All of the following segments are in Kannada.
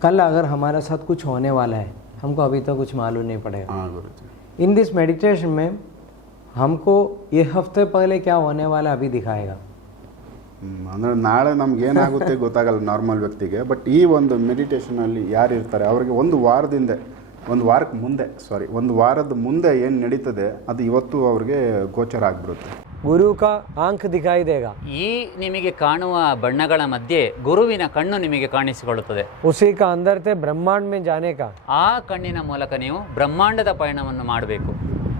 कल अगर हमारे साथ कुछ होने वाला है हमको अभी तक कुछ मालूम नहीं पड़ेगा ಹಾಂ ಗುರುಜಿ इन दिस मेडिटेशन में हमको ये हफ्ते पहले क्या होने वाला है अभी दिखाएगा ಹ್ಮ್, ಅಂದ್ರೆ ನಾಳೆ ನಮ್ಗೆ ಏನಾಗುತ್ತೆ ಗೊತ್ತಾಗಲ್ಲ ನಾರ್ಮಲ್ ವ್ಯಕ್ತಿಗೆ ಬಟ್ ಈ ಒಂದು ಮೆಡಿಟೇಷನಲ್ಲಿ ಯಾರು ಇರ್ತಾರೆ ಅವರಿಗೆ ಒಂದು ವಾರದಿಂದ ಒಂದು ವಾರಕ್ಕೆ ಮುಂದೆ ಸಾರಿ ಒಂದು ವಾರದ ಮುಂದೆ ಏನು ನಡೀತದೆ ಅದು ಇವತ್ತು ಅವ್ರಿಗೆ ಗೋಚರ ಆಗಿಬಿಡುತ್ತೆ ಗುರು ಆಂಕ್ ದಿಖಾಯಿ ಈ ನಿಮಗೆ ಕಾಣುವ ಬಣ್ಣಗಳ ಮಧ್ಯೆ ಗುರುವಿನ ಕಣ್ಣು ನಿಮಗೆ ಕಾಣಿಸಿಕೊಳ್ಳುತ್ತದೆ. ಉಸಿ ಕಾ ಬ್ರಹ್ಮಾಂಡ ಮೇ ಜಾನೇಕ. ಆ ಕಣ್ಣಿನ ಮೂಲಕ ನೀವು ಬ್ರಹ್ಮಾಂಡದ ಪಯಣವನ್ನು ಮಾಡಬೇಕು.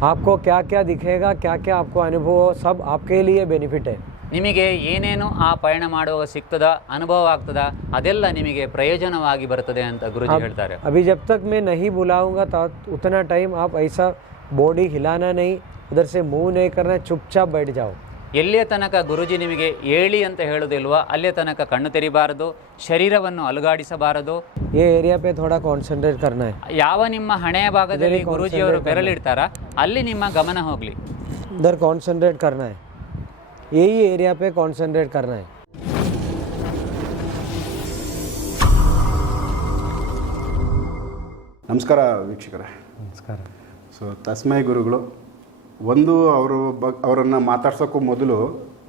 ಆಪ್ಕೋ ಕ್ಯಾ ಕ್ಯಾ ದಿಖೇಗಾ ಕ್ಯಾ ಕ್ಯಾ ಆಪ್ಕೋ ಅನುಭವ ಸಬ್ ಆಪ್ಕೆ ಲಿಯೇ ಬೆನಿಫಿಟ್. ನಿಮಗೆ ಏನೇನು ಆ ಪಯಣ ಮಾಡುವಾಗ ಸಿಗ್ತದ ಅನುಭವ ಆಗ್ತದ ಅದೆಲ್ಲ ನಿಮಗೆ ಪ್ರಯೋಜನವಾಗಿ ಬರ್ತದೆ ಅಂತ ಗುರುಜಿ ಹೇಳ್ತಾರೆ. ಅಭಿ ಜಬ್ ತಕ್ ಮೇ ನಹಿ ಬುಲಾವುಂಗಾ ಉತ್ತನ ಟೈಮ್ ಆಪ್ ಐಸಾ ಬಾಡಿ ಹಿಲಾನಾ ನಹಿ. उधर से मुंह नहीं करना चुपचाप बैठ जाओ ಎಲ್ಲಿಯ ತನಕ ಗುರುಜಿ ನಿಮಗೆ ಏಳಿ ಅಂತ ಹೇಳುದಿಲ್ವಾ ಅಲ್ಲಿಯ ತನಕ ಕಣ್ಣು ತೆರಿಬಾರದು ಶರೀರವನ್ನು ಅಲುಗಾಡಿಸಬಾರದು ये एरिया पे थोड़ा कंसंट्रेट करना है ಯಾವ ನಿಮ್ಮ ಹಣೆಯ ಭಾಗದಲ್ಲಿ ಗುರೂಜಿಯವರು ಬೆರಳಿಡ್ತಾರ ಅಲ್ಲಿ ನಿಮ್ಮ ಗಮನ ಹೋಗ್ಲಿ उधर कंसंट्रेट करना है यही एरिया पे कंसंट्रेट करना है ನಮಸ್ಕಾರ ವೀಕ್ಷಕರೇ ನಮಸ್ಕಾರ ಸೊ ತಸ್ಮೈ ಗುರುಗಳು ಒಂದು ಅವರು ಬ, ಅವರನ್ನು ಮಾತಾಡ್ಸೋಕ್ಕೂ ಮೊದಲು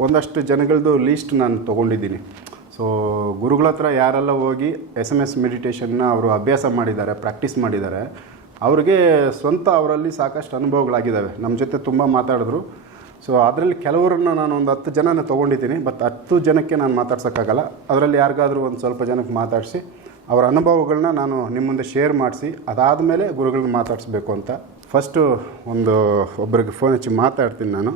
ಒಂದಷ್ಟು ಜನಗಳದ್ದು ಲೀಸ್ಟ್ ನಾನು ತೊಗೊಂಡಿದ್ದೀನಿ. ಸೊ ಗುರುಗಳ ಹತ್ರ ಯಾರೆಲ್ಲ ಹೋಗಿ ಎಸ್ ಎಂ ಎಸ್ ಮೆಡಿಟೇಷನ್ನ ಅವರು ಅಭ್ಯಾಸ ಮಾಡಿದ್ದಾರೆ ಪ್ರಾಕ್ಟೀಸ್ ಮಾಡಿದ್ದಾರೆ, ಅವ್ರಿಗೆ ಸ್ವಂತ ಅವರಲ್ಲಿ ಸಾಕಷ್ಟು ಅನುಭವಗಳಾಗಿದ್ದಾವೆ. ನಮ್ಮ ಜೊತೆ ತುಂಬ ಮಾತಾಡಿದ್ರು. ಸೊ ಅದರಲ್ಲಿ ಕೆಲವರನ್ನ ನಾನು ಒಂದು ಹತ್ತು ಜನನ ತೊಗೊಂಡಿದ್ದೀನಿ. ಬಟ್ ಹತ್ತು ಜನಕ್ಕೆ ನಾನು ಮಾತಾಡ್ಸೋಕ್ಕಾಗಲ್ಲ. ಅದರಲ್ಲಿ ಯಾರಿಗಾದರೂ ಒಂದು ಸ್ವಲ್ಪ ಜನಕ್ಕೆ ಮಾತಾಡಿಸಿ, ಅವರ ಅನುಭವಗಳನ್ನ ನಾನು ನಿಮ್ಮ ಮುಂದೆ ಶೇರ್ ಮಾಡಿಸಿ, ಅದಾದಮೇಲೆ ಗುರುಗಳನ್ನ ಮಾತಾಡಿಸ್ಬೇಕು ಅಂತ ಫಸ್ಟು ಒಂದು ಒಬ್ಬರಿಗೆ ಫೋನ್ ಹಚ್ಚಿ ಮಾತಾಡ್ತೀನಿ ನಾನು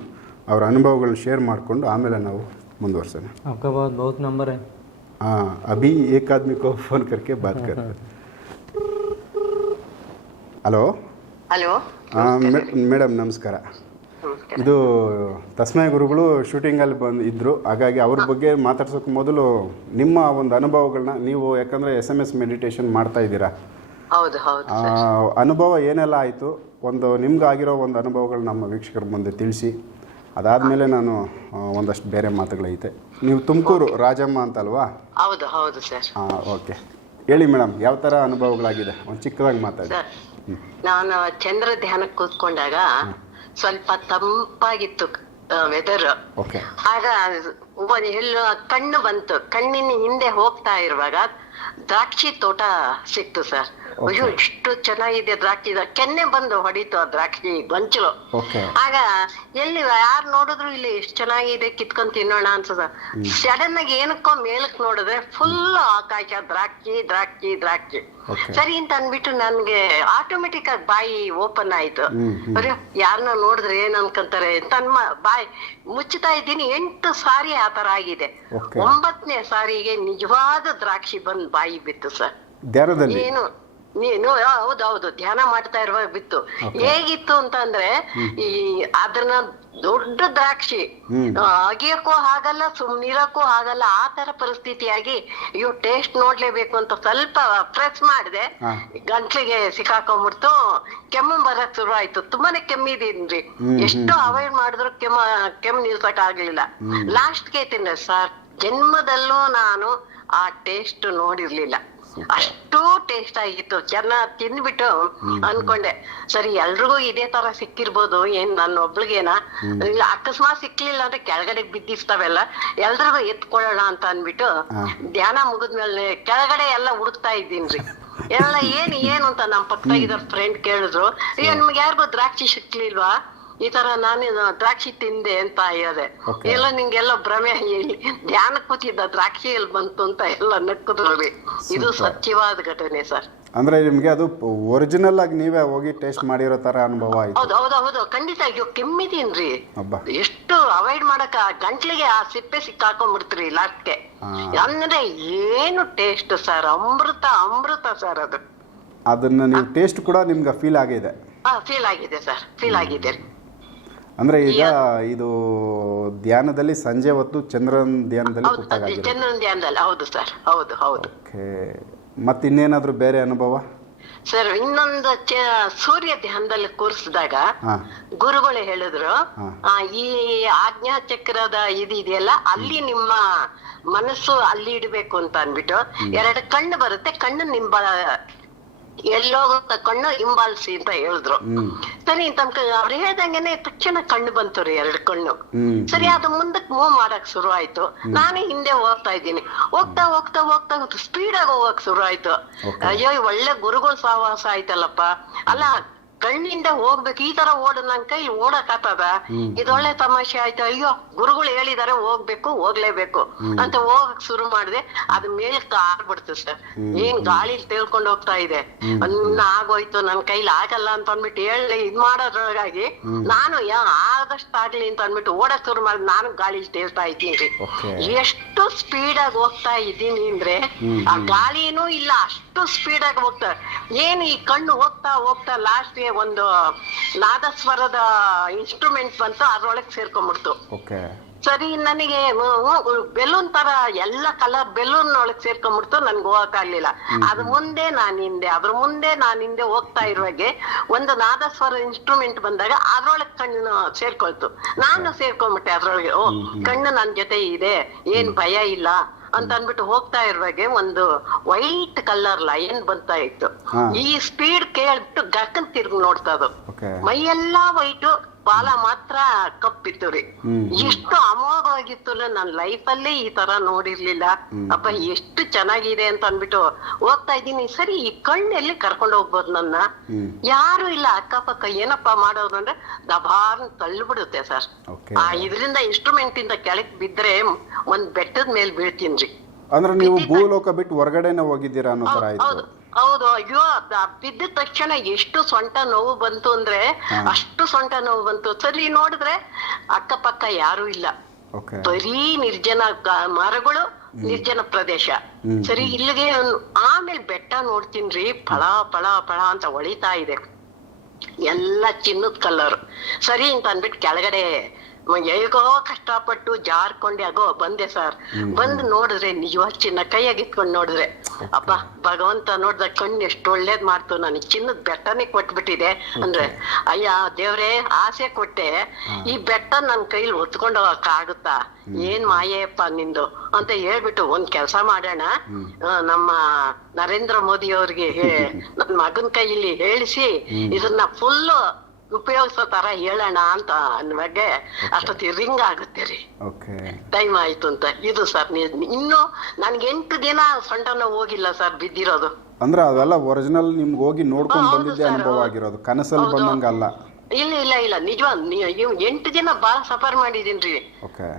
ಅವರ ಅನುಭವಗಳನ್ನ ಶೇರ್ ಮಾಡಿಕೊಂಡು ಆಮೇಲೆ ನಾವು ಮುಂದುವರ್ಸೋಣ आपका बहुत बहुत नंबर है हाँ अभी एक आदमी को फ़ोन करके बात करते हैं ಹಲೋ ಹಲೋ ಹಾಂ ಮೇಡಮ್ ನಮಸ್ಕಾರ ಇದು ತಸ್ಮಯ ಗುರುಗಳು ಶೂಟಿಂಗಲ್ಲಿ ಬಂದು ಇದ್ದರು ಹಾಗಾಗಿ ಅವ್ರ ಬಗ್ಗೆ ಮಾತಾಡ್ಸೋಕೆ ಮೊದಲು ನಿಮ್ಮ ಒಂದು ಅನುಭವಗಳನ್ನ ನೀವು ಯಾಕಂದರೆ ಎಸ್ ಎಮ್ ಎಸ್ ಮೆಡಿಟೇಷನ್ ಮಾಡ್ತಾ ಇದ್ದೀರಾ ಹೌದು ಹೌದು ಆ, ಅನುಭವ ಏನೆಲ್ಲ ಆಯಿತು ಒಂದು ನಿಮ್ಗಾಗಿರೋ ಒಂದು ಅನುಭವಗಳು ನಮ್ಮ ವೀಕ್ಷಕರ ಮುಂದೆ ತಿಳಿಸಿ. ಅದಾದಮೇಲೆ ನಾನು ಒಂದಷ್ಟು ಬೇರೆ ಮಾತುಗಳೈತೆ ನೀವು ತುಮಕೂರು ರಾಜಮ್ಮ ಅಂತಲ್ವಾ? ಹೌದು ಹೌದು ಸರ್. ಹಾಂ ಓಕೆ. ಹೇಳಿ ಮೇಡಮ್ ಯಾವ ಥರ ಅನುಭವಗಳಾಗಿದೆ? ಒಂದು ಚಿಕ್ಕದಾಗಿ ಮಾತಾಡಿ. ನಾನು ಚಂದ್ರ ಧ್ಯಾನಕ್ಕೆ ಕೂತ್ಕೊಂಡಾಗ ಸ್ವಲ್ಪ ತಂಪಾಗಿತ್ತು ವೆದರ್ ಓಕೆ. ಆಗ ಎಲ್ಲೋ ಕಣ್ಣು ಬಂತು. ಕಣ್ಣಿನ ಹಿಂದೆ ಹೋಗ್ತಾ ಇರುವಾಗ ದ್ರಾಕ್ಷಿ ತೋಟ ಸಿಕ್ತು ಸರ್. ಅಯ್ಯೋ ಇಷ್ಟು ಚೆನ್ನಾಗಿದೆ ದ್ರಾಕ್ಷಿ. ಕೆನ್ನೆ ಬಂದು ಹೊಡಿತು ಆ ದ್ರಾಕ್ಷಿ ಗೊಂಚಲು. ಆಗ ಎಲ್ಲಿ ಯಾರು ನೋಡಿದ್ರು ಇಲ್ಲಿ ಎಷ್ಟು ಚೆನ್ನಾಗಿದೆ ಕಿತ್ಕೊಂಡ್ ತಿನ್ನೋಣ ಅನ್ಸದ ಸಡನ್ ಆಗಿ ಏನಕ್ಕೋ ಮೇಲಕ್ ನೋಡಿದ್ರೆ ಫುಲ್ ಆಕಾಶ ದ್ರಾಕ್ಷಿ ದ್ರಾಕ್ಷಿ ದ್ರಾಕ್ಷಿ. ಸರಿ ಅಂತ ಅನ್ಬಿಟ್ಟು ನನ್ಗೆ ಆಟೋಮೆಟಿಕ್ ಆಗಿ ಬಾಯಿ ಓಪನ್ ಆಯ್ತು. ಅರೆ ಯಾರನ್ನ ನೋಡಿದ್ರೆ ಏನ್ ಅನ್ಕೊಂತಾರೆ? ತನ್ನ ಬಾಯಿ ಮುಚ್ಚುತ್ತಾ ಇದ್ದೀನಿ. ಎಂಟು ಸಾರಿ ಆತರ ತರ ಆಗಿದೆ. ಒಂಬತ್ತನೇ ಸಾರಿಗೆ ನಿಜವಾದ ದ್ರಾಕ್ಷಿ ಬಂದ್ ಬಾಯಿ ಬಿತ್ತು ಸರ್. ಧ್ಯಾನದಲ್ಲಿ? ಏನು ನೀನು ಹೌದೌದು ಧ್ಯಾನ ಮಾಡ್ತಾ ಇರುವ ಬಿತ್ತು. ಹೇಗಿತ್ತು ಅಂತ ಅಂದ್ರೆ ಈ ಅದನ್ನ ದೊಡ್ಡ ದ್ರಾಕ್ಷಿ. ಆಗಿಯಕ್ಕೂ ಅಗಿಯಕ್ಕೂ ಆಗಲ್ಲ ಸುಮ್ನಿರಕ್ಕೂ ಆಗಲ್ಲ ಆ ತರ ಪರಿಸ್ಥಿತಿಯಾಗಿ ಅಯ್ಯೋ ಟೇಸ್ಟ್ ನೋಡ್ಲೇಬೇಕು ಅಂತ ಸ್ವಲ್ಪ ಪ್ರೆಸ್ ಮಾಡಿದೆ. ಗಂಟ್ಲಿಗೆ ಸಿಕ್ಕಾಕೊಂಡ್ಬಿಡ್ತು. ಕೆಮ್ಮು ಬರಕ್ ಶುರು ಆಯ್ತು ತುಂಬಾನೇ ಕೆಮ್ಮಿದೀನ್ರಿ. ಎಷ್ಟು ಅವಾಯ್ಡ್ ಮಾಡಿದ್ರು ಕೆಮ್ಮ ಕೆಮ್ಮ ನಿಲ್ಸಕ್ ಆಗ್ಲಿಲ್ಲ. ಲಾಸ್ಟ್ಗೆ ತಿಂದೆ ಸರ್. ಜನ್ಮದಲ್ಲೂ ನಾನು ಆ ಟೇಸ್ಟ್ ನೋಡಿರ್ಲಿಲ್ಲ. ಅಷ್ಟು ಟೇಸ್ಟ್ ಆಗಿತ್ತು. ಚೆನ್ನಾಗ್ ತಿಂದ್ಬಿಟ್ಟು ಅನ್ಕೊಂಡೆ ಸರಿ ಎಲ್ರಿಗೂ ಇದೇ ತರ ಸಿಕ್ಕಿರ್ಬೋದು ಏನ್ ನನ್ನ ಒಬ್ಳಿಗೇನಾ? ಇಲ್ಲ ಅಕಸ್ಮಾತ್ ಸಿಕ್ಲಿಲ್ಲ ಅಂದ್ರೆ ಕೆಳಗಡೆ ಬಿದ್ದಿರ್ತಾವೆಲ್ಲ ಎಲ್ರಿಗೂ ಎತ್ಕೊಳ್ಳೋಣ ಅಂತ ಅನ್ಬಿಟ್ಟು ಧ್ಯಾನ ಮುಗಿದ್ಮೇಲೆ ಕೆಳಗಡೆ ಎಲ್ಲ ಹುಡುಕ್ತಾ ಇದ್ದೀನ್ರಿ. ಎಲ್ಲ ಏನ್ ಏನು ಅಂತ ನಮ್ ಪಕ್ಕದಾಗಿರೋ ಫ್ರೆಂಡ್ ಕೇಳಿದ್ರು ಏ ನಿಮ್ಗೆ ಯಾರಿಗೂ ದ್ರಾಕ್ಷಿ ಸಿಕ್ಲಿಲ್ವಾ? ಈ ತರ ನಾನು ದ್ರಾಕ್ಷಿ ತಿಂದೆ ಅಂತ ಹೇಳಿದೆ. ಎಲ್ಲ ನಿಂಗೆಲ್ಲ ಭ್ರಮೆ ಹೇಳಿ. ಧ್ಯಾನ ಕೂತಿದ್ದ ದ್ರಾಕ್ಷಿ ಎಲ್ಲಿ ಬಂತು ಅಂತ ಎಲ್ಲ ರೀ ಇದು ಸತ್ಯವಾದ ಘಟನೆ ಸರ್. ಅಂದ್ರೆ ನಿಮ್ಗೆ ಅದು ಒರಿಜಿನಲ್ ಆಗಿ ನೀವೇ ಹೋಗಿ ಟೇಸ್ಟ್ ಮಾಡಿರೋ ತರ ಅನುಭವ ಆಯ್ತು. ಹೌದು ಹೌದು ಹೌದು. ಖಂಡಿತ ಅಯ್ಯೋ ಕೆಮ್ಮಿದೀನ್ರಿ ಅಬ್ಬಾ. ಎಷ್ಟು ಅವಾಯ್ಡ್ ಮಾಡಕ ಗಂಟ್ಲಿಗೆ ಆ ಸಿಪ್ಪೆ ಸಿಕ್ಕಾಕೊಂಡ್ಬಿಡ್ತೀರಿ ಲಾಸ್ಟ್ಗೆ. ಅಂದ್ರೆ ಏನು ಟೇಸ್ಟ್ ಸರ್? ಅಮೃತ ಅಮೃತ ಸರ್ ಅದು. ಅದನ್ನ ನೀವು ಟೇಸ್ಟ್ ಕೂಡ ನಿಮ್ಗೆ ಫೀಲ್ ಆಗಿದೆ. ಫೀಲ್ ಆಗಿದೆ ಸರ್. ಫೀಲ್ ಆಗಿದೆ. ಅಂದರೆ ಈಗ ಇದು ಧ್ಯಾನದಲ್ಲಿ ಸಂಜೆ ಹೊತ್ತು ಚಂದ್ರನ ಧ್ಯಾನದಲ್ಲಿ ಹೌದು ಚಂದ್ರನ ಧ್ಯಾನದಲ್ಲಿ. ಹೌದು ಸರ್ ಹೌದು ಹೌದು. ಓಕೆ. ಮತ್ತೆ ಇನ್ನೇನಾದರೂ ಬೇರೆ ಅನುಭವ? ಸರ್ ಇನ್ನೊಂದು ಚ- ಸೂರ್ಯ ಧ್ಯಾನದಲ್ಲಿ ಕೂರಿಸಿದಾಗ ಹಾಂ. ಗುರುಗಳು ಹೇಳಿದ್ರು ಆ, ಈ ಆಜ್ಞಾ ಚಕ್ರದ ಇದು ಇದೆಯಲ್ಲ ಅಲ್ಲಿ ನಿಮ್ಮ ಮನಸ್ಸು ಅಲ್ಲಿ ಇಡಬೇಕು ಅಂತ ಅಂದ್ಬಿಟ್ಟು ಎರಡು ಕಣ್ಣು ಬರುತ್ತೆ ಕಣ್ಣು ನಿಂಬ ಎಲ್ಲೋಗುತ್ತ ಕಣ್ಣು ಹಿಂಬಾಲಿಸಿ ಅಂತ ಹೇಳಿದ್ರು. ಸರಿ ತಮ್ಕ ಅವ್ರು ಹೇಳ್ದಂಗೆನೆ ತಕ್ಷಣ ಕಣ್ಣು ಬಂತು ರೀ ಎರಡು ಕಣ್ಣು. ಸರಿ ಅದು ಮುಂದಕ್ಕೆ ಮೂವ್ ಮಾಡಕ್ ಶುರು ಆಯ್ತು. ನಾನೇ ಹಿಂದೆ ಹೋಗ್ತಾ ಇದ್ದೀನಿ. ಹೋಗ್ತಾ ಹೋಗ್ತಾ ಹೋಗ್ತಾ ಸ್ಪೀಡ್ ಆಗಿ ಹೋಗಕ್ ಶುರು ಆಯ್ತು. ಅಯ್ಯೋ ಒಳ್ಳೆ ಗುರುಗಳ ಸಹವಾಸ ಆಯ್ತಲ್ಲಪ್ಪ. ಅಲ್ಲ ಕಣ್ಣಿಂದ ಹೋಗ್ಬೇಕು. ಈ ತರ ಓಡ ನನ್ ಕೈಲಿ ಓಡಕ್ ಆತದ ಇದೊಳ್ಳೆ ತಮಾಷೆ ಆಯ್ತು. ಅಯ್ಯೋ ಗುರುಗಳು ಹೇಳಿದಾರೆ ಹೋಗ್ಬೇಕು ಹೋಗ್ಲೇಬೇಕು ಅಂತ ಹೋಗಕ್ ಶುರು ಮಾಡಿದೆ. ಅದ್ ಮೇಲಕ್ಕೆ ಆರ್ಬಿಡ್ತು ಸರ್. ಏನ್ ಗಾಳಿ ತೇಳ್ಕೊಂಡು ಹೋಗ್ತಾ ಇದೆ. ಅನ್ನ ಆಗೋಯ್ತು ನನ್ ಕೈಲಿ ಆಗಲ್ಲ ಅಂತ ಅಂದ್ಬಿಟ್ಟು ಹೇಳಿ ಇದ್ ಮಾಡೋದ್ರೊಳಗಾಗಿ ನಾನು ಯಾ ಆದಷ್ಟು ಆಗ್ಲಿ ಅಂತ ಅಂದ್ಬಿಟ್ಟು ಓಡಕ್ ಶುರು ಮಾಡಿ ನಾನು ಗಾಳಿ ತೇಳ್ತಾ ಇದ್ದೀನಿ. ಎಷ್ಟು ಸ್ಪೀಡ್ ಆಗಿ ಹೋಗ್ತಾ ಇದ್ದೀನಿ ಅಂದ್ರೆ ಆ ಗಾಳಿನೂ ಇಲ್ಲ ಅಷ್ಟು ಸ್ಪೀಡ್ ಆಗಿ ಹೋಗ್ತಾ ಏನ್ ಈ ಕಣ್ಣು ಹೋಗ್ತಾ ಹೋಗ್ತಾ ಲಾಸ್ಟ್ಗೆ ಒಂದು ನಾದಸ್ವರದ ಇನ್ಸ್ಟ್ರೂಮೆಂಟ್ ಬಂತು ಅದ್ರೊಳಗೆ ಸೇರ್ಕೊಂಡ್ಬಿಡ್ತು ಸರಿ ನನಗೆ ಬೆಲೂನ್ ತರ ಎಲ್ಲ ಕಲರ್ ಬೆಲೂನ್ ಒಳಗೆ ಸೇರ್ಕೊಂಡ್ಬಿಡ್ತು ನನ್ಗೆ ಹೋಗಕ್ ಆಗ್ಲಿಲ್ಲ. ಅದ್ ಮುಂದೆ ನಾನ್ ಹಿಂದೆ ಅದ್ರ ಮುಂದೆ ನಾನ್ ಹಿಂದೆ ಹೋಗ್ತಾ ಇರುವಾಗೆ ಒಂದು ನಾದಸ್ವರ ಇನ್ಸ್ಟ್ರೂಮೆಂಟ್ ಬಂದಾಗ ಅದ್ರೊಳಗ್ ಕಣ್ಣು ಸೇರ್ಕೊಳ್ತು. ನಾನು ಸೇರ್ಕೊಂಡ್ಬಿಟ್ಟೆ ಅದ್ರೊಳಗೆ. ಓ ಕಣ್ಣು ನನ್ ಜೊತೆ ಇದೆ ಏನ್ ಭಯ ಇಲ್ಲ. ಅಂತ ಅಂದ್ಬಿಟ್ಟು ಹೋಗ್ತಾ ಇರುವಾಗೆ ಒಂದು ವೈಟ್ ಕಲರ್ ಲೈನ್ ಬಂತಾ ಇತ್ತು. ಈ ಸ್ಪೀಡ್ ಕೇಳ್ಬಿಟ್ಟು ಗಕ್ಕನ್ ತಿರ್ಗಿ ನೋಡ್ತಾ ಅದು ಮೈ ಮೈಯೆಲ್ಲಾ ವೈಟ್ ಬಾಲ ಮಾತ್ರ ಕಪ್ಪಿತ್ತು ರೀ. ಎಷ್ಟು ಎಷ್ಟು ಅಮೋಘವಾಗಿತ್ತು ನನ್ನ ಲೈಫ್ ಅಲ್ಲಿ ಈ ತರ ನೋಡಿರ್ಲಿಲ್ಲ. ಅಪ್ಪ ಎಷ್ಟು ಚೆನ್ನಾಗಿದೆ ಅಂತ ಅನ್ಬಿಟ್ಟು ಹೋಗ್ತಾ ಇದ್ದೀನಿ. ಸರಿ ಈ ಕಣ್ಣೆಲ್ಲಿ ಕರ್ಕೊಂಡು ಹೋಗ್ಬೋದು ನನ್ನ. ಯಾರು ಇಲ್ಲ ಅಕ್ಕಪಕ್ಕ. ಏನಪ್ಪ ಮಾಡೋದು ಅಂದ್ರೆ ದಬಾರ್ನ್ ತಳ್ಳಿಬಿಡುತ್ತೆ ಸರ್. ಆ ಇದರಿಂದ ಇನ್ಸ್ಟ್ರೂಮೆಂಟ್ ಇಂದ ಕೆಳಕ್ ಬಿದ್ರೆ ಒಂದ್ ಬೆಟ್ಟದ ಮೇಲೆ ಬೀಳ್ತೀನ್ರಿ ಅಂದ್ರೆ ನೀವು ಭೂಲೋಕ ಬಿಟ್ಟು ಹೊರಗಡೆನೆ ಹೋಗಿದ್ದೀರಾ ಅನ್ನೋ ತರ ಹೌದು ಆಯ್ತು. ಹೌದು ಅಯ್ಯೋ ಬಿದ್ದ ತಕ್ಷಣ ಎಷ್ಟು ಸೊಂಟ ನೋವು ಬಂತು ಅಂದ್ರೆ ಅಷ್ಟು ಸೊಂಟ ನೋವು ಬಂತು. ಸರಿ ನೋಡಿದ್ರೆ ಅಕ್ಕಪಕ್ಕ ಯಾರು ಇಲ್ಲ. ಬರೀ ನಿರ್ಜನ ಗ- ಮರಗಳು ನಿರ್ಜನ ಪ್ರದೇಶ. ಸರಿ ಇಲ್ಲಿಗೆ ಆಮೇಲೆ ಬೆಟ್ಟ ನೋಡ್ತೀನ್ರಿ ಫಳ ಫಳ ಫಳ ಅಂತ ಹೊಳಿತಾ ಇದೆ. ಎಲ್ಲ ಚಿನ್ನದ ಕಲರ್ ಸರಿ ಅಂತ ಅಂದ್ಬಿಟ್ಟು ಕೆಳಗಡೆ ಹೇಗೋ ಕಷ್ಟಪಟ್ಟು ಜಾರ್ಕೊಂಡೆ ಅಗೋ ಬಂದೆ ಸರ್. ಬಂದು ನೋಡಿದ್ರೆ ನಿಜವಾಗ್ ಚಿನ್ನ ಕೈಯಾಗ ಇಟ್ಕೊಂಡ್ ನೋಡಿದ್ರೆ ಅಪ್ಪ ಭಗವಂತ ನೋಡ್ದ ಕಣ್ಣು ಎಷ್ಟು ಒಳ್ಳೇದ್ ಮಾಡ್ತು. ನನಗೆ ಚಿನ್ನದ ಬೆಟ್ಟನೇ ಕೊಟ್ಬಿಟ್ಟಿದೆ. ಅಂದ್ರೆ ಅಯ್ಯ ದೇವ್ರೆ ಆಸೆ ಕೊಟ್ಟೆ. ಈ ಬೆಟ್ಟ ನನ್ ಕೈಲಿ ಹೊತ್ಕೊಂಡು ಆಗುತ್ತಾ ಏನ್ ಮಾಯೆಯಪ್ಪ ನಿಂದು? ಅಂತ ಹೇಳ್ಬಿಟ್ಟು ಒಂದ್ ಕೆಲಸ ಮಾಡೋಣ ನಮ್ಮ ನರೇಂದ್ರ ಮೋದಿ ಅವ್ರಿಗೆ ನನ್ ಮಗನ್ ಕೈಲಿ ಹೇಳಿಸಿ ಇದನ್ನ ಫುಲ್ ಉಪಯೋಗಿಸೋ ತರ ಹೇಳೋಣ ಅಂತ ಅನ್ನುವಾಗೆ ಅಷ್ಟೊತ್ತಿ ರಿಂಗ್ ಆಗುತ್ತೆ ರೀ. ಟೈಮ್ ಆಯ್ತು ಅಂತ. ಇದು ಸರ್ ಇನ್ನು ನನ್ಗೆ ಎಂಟು ದಿನ ಸೊಂಟ ನೋವು ಹೋಗಿಲ್ಲ ಸರ್ ಬಿದ್ದಿರೋದು. ಅಂದ್ರೆ ಅದೆಲ್ಲ ಒರಿಜಿನಲ್ ನಿಮ್ಗೆ ಹೋಗಿ ನೋಡ್ಕೊಂಡು ಬಂದಿದ್ದೆ ಅನುಭವ ಆಗಿರೋದು. ಕನಸಲ್ಲಿ ಬಂದಂಗಲ್ಲ. ಇಲ್ಲ ಇಲ್ಲ ಇಲ್ಲ. ನಿಜವಾಗ್ ಎಂಟು ದಿನ ಬಹಳ ಸಫರ್ ಮಾಡಿದೀನಿ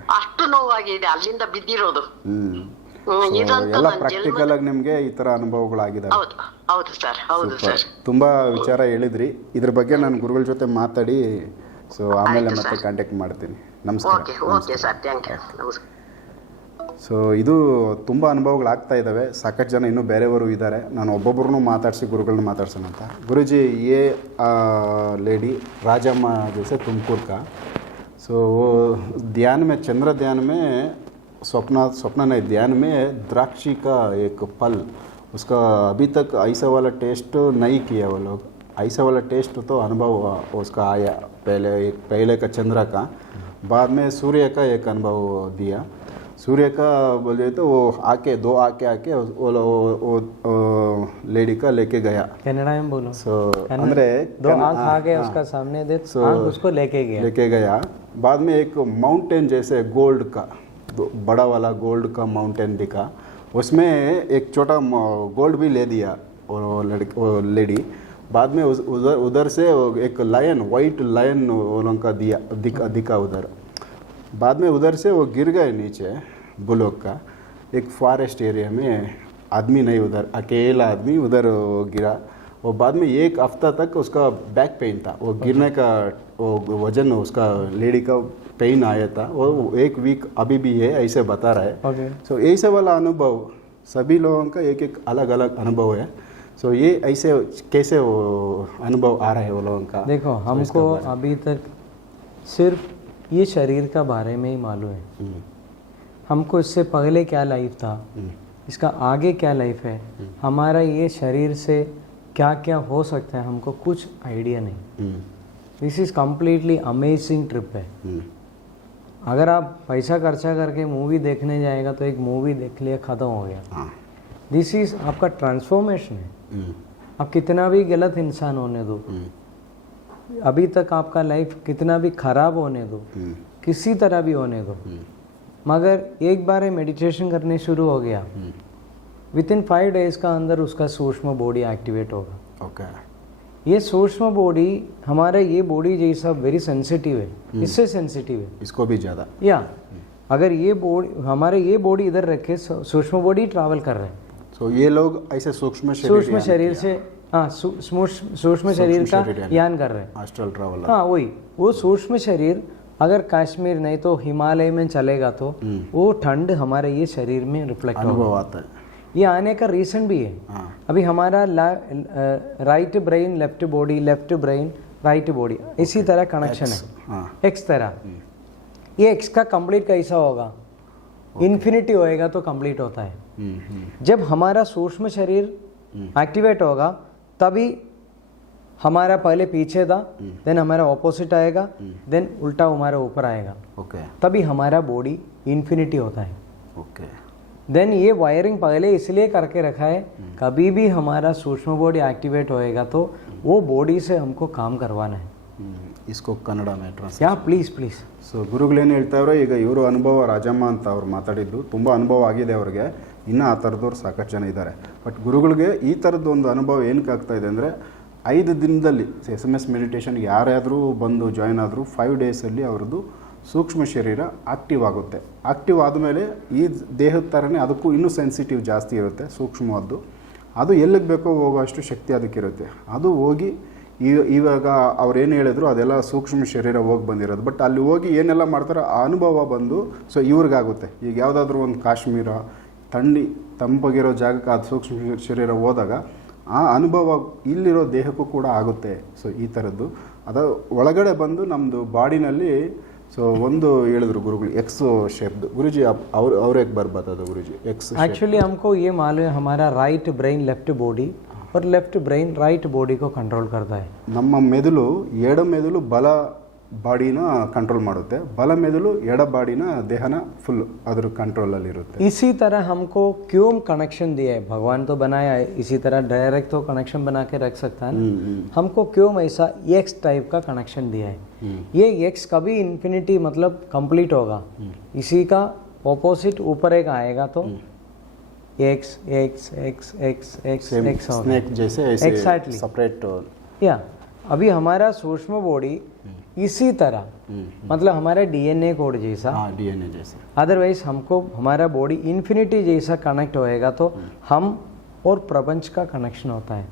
ಅಷ್ಟು ನೋವಾಗಿದೆ ಅಲ್ಲಿಂದ ಬಿದ್ದಿರೋದು. ಎಲ್ಲ ಪ್ರಾಕ್ಟಿಕಲ್ ಆಗಿ ನಿಮಗೆ ಈ ತರ ಅನುಭವಗಳಾಗಿದ್ದಾವೆ ಹೌದು ಸರ್ ಹೌದು ಸರ್ ತುಂಬಾ ವಿಚಾರ ಹೇಳಿದ್ರಿ. ಇದ್ರ ಬಗ್ಗೆ ನಾನು ಗುರುಗಳ ಜೊತೆ ಮಾತಾಡಿ ಸೊ ಆಮೇಲೆ ಮತ್ತೆ ಕಾಂಟ್ಯಾಕ್ಟ್ ಮಾಡ್ತೀನಿ. ನಮಸ್ಕಾರ. ಸೊ ಇದು ತುಂಬ ಅನುಭವಗಳಾಗ್ತಾ ಇದಾವೆ. ಸಾಕಷ್ಟು ಜನ ಇನ್ನೂ ಬೇರೆಯವರು ಇದ್ದಾರೆ. ನಾನು ಒಬ್ಬೊಬ್ಬರನ್ನು ಮಾತಾಡಿಸಿ ಗುರುಗಳನ್ನ ಮಾತಾಡ್ಸೋಣ ಅಂತ. ಗುರುಜಿ ಎ ಲೇಡಿ ರಾಜಮ್ಮ ದಿವಸ ತುಮಕೂರ್ಕ. ಸೊ ಧ್ಯಾನ ಮೇ ಚಂದ್ರ ಧ್ಯಾನ ಮೇ स्वप्न स्वप्न नहीं ध्यान में द्राक्षी का एक फल उसका अभी तक ऐसा वाला टेस्ट नहीं किया वो लोग। ऐसा वाला टेस्ट तो अनुभव उसका आया पहले एक पहले का चंद्रा का। बाद में सूर्य का एक अनुभव दिया। सूर्य का बोले तो वो आके दो आके आके वो, वो, वो लेडी का लेके गया। कनाडा में बोलो। सो अंदरे दो आँख हाँ, आके हाँ। उसका सामने दे सो उसको लेके गया। लेके गया। बाद में एक माउंटेन जैसे गोल्ड का। बड़ा वाला गोल्ड का माउंटेन दिखा। उसमें एक छोटा गोल्ड भी ले दिया वो लड़की, वो लेडी। बाद में उधर उधर से एक लायन वाइट लायन वो लोगों का दिया, दिखा दिखा उधर। बाद में उधर से वो गिर गए नीचे, बुलोक का। एक फॉरेस्ट एरिया में आदमी नहीं उधर, अकेला आदमी उधर गिरा। वो बाद में एक हफ़्ता तक उसका बैक पेन था। वो गिरने का वो वज़न उसका लेडी का पेन आया था। वो एक वीक अभी भी है ऐसे बता रहा है। सो ऐसे वाला अनुभव सभी लोगों का एक एक अलग अलग अनुभव है। सो ये ऐसे कैसे वो अनुभव आ रहा है वो लोगों का? देखो हमको अभी तक सिर्फ़ ये शरीर का बारे में ही मालूम है। हम्म, हमको इससे पहले क्या लाइफ था? हम्म, इसका आगे क्या लाइफ है? हमारा ये शरीर से क्या क्या हो सकता है हमको कुछ आइडिया नहीं। This is completely amazing trip है। हम्म। अगर आप पैसा खर्चा करके मूवी देखने जाएगा तो एक मूवी देख लिया ख़त्म हो गया। हाँ। दिस इज़ आपका ट्रांसफॉर्मेशन है। हम्म। आप कितना भी गलत इंसान होने दो हम्म। अभी तक आपका लाइफ कितना भी खराब होने दो किसी तरह भी होने दो। मगर एक बार मेडिटेशन करने शुरू हो गया। विद इन फाइव डेज़ का अंदर उसका सूक्ष्म बॉडी एक्टिवेट होगा। ಓಕೆ ये सूक्ष्म बॉडी हमारा ये बॉडी जैसा वेरी सेंसिटिव है। इससे सेंसिटिव है। इसको भी ज़्यादा। या अगर ये बॉडी हमारे ये बॉडी इधर रखे सूक्ष्म बॉडी ट्रैवल कर रहे हैं। सो ये लोग ऐसे सूक्ष्म सूक्ष्म शरीर से हाँ सूक्ष्म सूक्ष्म शरीर का यानी। यान कर रहे हैं। हाँ वही। वो सूक्ष्म शरीर अगर कश्मीर नहीं तो हिमालय में चलेगा तो वो ठंड हमारे ये शरीर में रिफ्लेक्ट होगा। अनुभव आता है। ये आने का रीजन भी है। हाँ। अभी हमारा right brain left body left brain right body इसी तरह कनेक्शन है। हाँ। एक्स तरह। ये एक्स का कंप्लीट कैसा होगा? इन्फिनिटी होएगा तो कंप्लीट होता है। हम्म, हम्म, जब हमारा सूक्ष्म शरीर एक्टिवेट होगा तभी हमारा पहले पीछे था देन हमारा ऑपोजिट आएगा देन उल्टा हमारा ऊपर आएगा। ओके तभी हमारा बॉडी इन्फिनिटी होता है। ओके देन ये वायरिंग पहले इसलिए करके रखा है कभी भी हमारा सूक्ष्म बॉडी एक्टिवेट होएगा तो वो बॉडी से हमको काम करवाना है ಹ್ಮ್, इसको ಕನ್ನಡ में ಟ್ರಾನ್ಸ್ क्या प्लीज़ प्लीज़ ಸೊ ಗುರುಗಳೇನು ಹೇಳ್ತಾವ್ರೆ ಈಗ ಇವರು ಅನುಭವ ರಾಜಮ್ಮ ಅಂತ ಅವ್ರು ಮಾತಾಡಿದ್ದು ತುಂಬ ಅನುಭವ ಆಗಿದೆ ಅವ್ರಿಗೆ ಇನ್ನೂ ಆ ಥರದವ್ರು ಸಾಕಷ್ಟು ಜನ ಇದ್ದಾರೆ ಬಟ್ ಗುರುಗಳಿಗೆ ಈ ಥರದ್ದು ಒಂದು ಅನುಭವ ಏನಕ್ಕೆ ಆಗ್ತಾ ಇದೆ ಅಂದರೆ ಐದು ದಿನದಲ್ಲಿ ಎಸ್ ಎಮ್ ಎಸ್ ಮೆಡಿಟೇಷನ್ಗೆ ಯಾರ್ಯಾದರೂ ಬಂದು ಜಾಯ್ನ್ ಆದರೂ ಫೈವ್ ಡೇಸಲ್ಲಿ ಅವ್ರದ್ದು ಸೂಕ್ಷ್ಮ ಶರೀರ ಆಕ್ಟಿವ್ ಆಗುತ್ತೆ. ಆಕ್ಟಿವ್ ಆದಮೇಲೆ ಈ ದೇಹದ ಥರನೇ ಅದಕ್ಕೂ ಇನ್ನೂ ಸೆನ್ಸಿಟಿವ್ ಜಾಸ್ತಿ ಇರುತ್ತೆ, ಸೂಕ್ಷ್ಮವಾದ್ದು. ಅದು ಎಲ್ಲಿಗೆ ಬೇಕೋ ಹೋಗೋಷ್ಟು ಶಕ್ತಿ ಅದಕ್ಕಿರುತ್ತೆ ಅದು ಹೋಗಿ ಇವಾಗ ಏನು ಹೇಳಿದ್ರು ಅದೆಲ್ಲ ಸೂಕ್ಷ್ಮ ಶರೀರ ಹೋಗಿ ಬಂದಿರೋದು. ಬಟ್ ಅಲ್ಲಿ ಹೋಗಿ ಏನೆಲ್ಲ ಮಾಡ್ತಾರೋ ಆ ಅನುಭವ ಬಂದು ಸೊ ಇವ್ರಿಗಾಗುತ್ತೆ. ಈಗ ಯಾವುದಾದ್ರೂ ಒಂದು ಕಾಶ್ಮೀರ ತಣ್ಣಿ ತಂಪಾಗಿರೋ ಜಾಗಕ್ಕೆ ಅದು ಸೂಕ್ಷ್ಮ ಶರೀರ ಹೋದಾಗ ಆ ಅನುಭವ ಇಲ್ಲಿರೋ ದೇಹಕ್ಕೂ ಕೂಡ ಆಗುತ್ತೆ. ಸೊ ಈ ಥರದ್ದು. ಅದು ಒಳಗಡೆ ಬಂದು ನಮ್ಮದು ಬಾಡಿನಲ್ಲಿ ಸೊ ಒಂದು ಹೇಳಿದ್ರು ಗುರುಗಳು ಎಕ್ಸ್ ಶೇಪ್ದು ಗುರುಜಿ ಅಪ್- ಅವ್ರು ಅವ್ರಿಗೆ ಬರ್ಬೋದು ಅದು ಗುರುಜಿ ಎಕ್ಸ್ एक्चुअली हमको ये मालूम है हमारा राइट ब्रेन लेफ्ट बॉडी और लेफ्ट ब्रेन राइट बॉडी को कंट्रोल करता है ನಮ್ಮ ಮೆದುಳು ಎಡ ಮೆದುಳು ಬಲ ಬಾಡಿನ ಕಂಟ್ರೋಲ್ ಮಾಡುತ್ತೆ ಬಲ ಮೆದುಳು ಎಡ ಬಾಡಿನ ದೇಹನ ಫುಲ್ ಅದ್ರ ಕಂಟ್ರೋಲಲ್ಲಿ ಇರುತ್ತೆ इसी तरह हमको क्यों कनेक्शन दिया है भगवान तो बनाया है इसी तरह डायरेक्ट तो कनेक्शन बना के रख सकता है ना हमको क्यों ऐसा एक्स टाइप का कनेक्शन दिया है ये एक्स कभी इन्फिनिटी मतलब कंप्लीट होगा इसी का ऑपोजिट ऊपर एक आएगा तो X X X X X same X होगा स्नेक जैसे ऐसे Exactly. सेपरेट या अभी हमारा सूक्ष्म बॉडी इसी तरह मतलब हमारा डीएनए कोड जैसा हाँ डीएनए जैसे अदरवाइज हमको हमारा बॉडी इन्फिनिटी जैसा कनेक्ट होएगा तो हम और प्रपंच का कनेक्शन होता है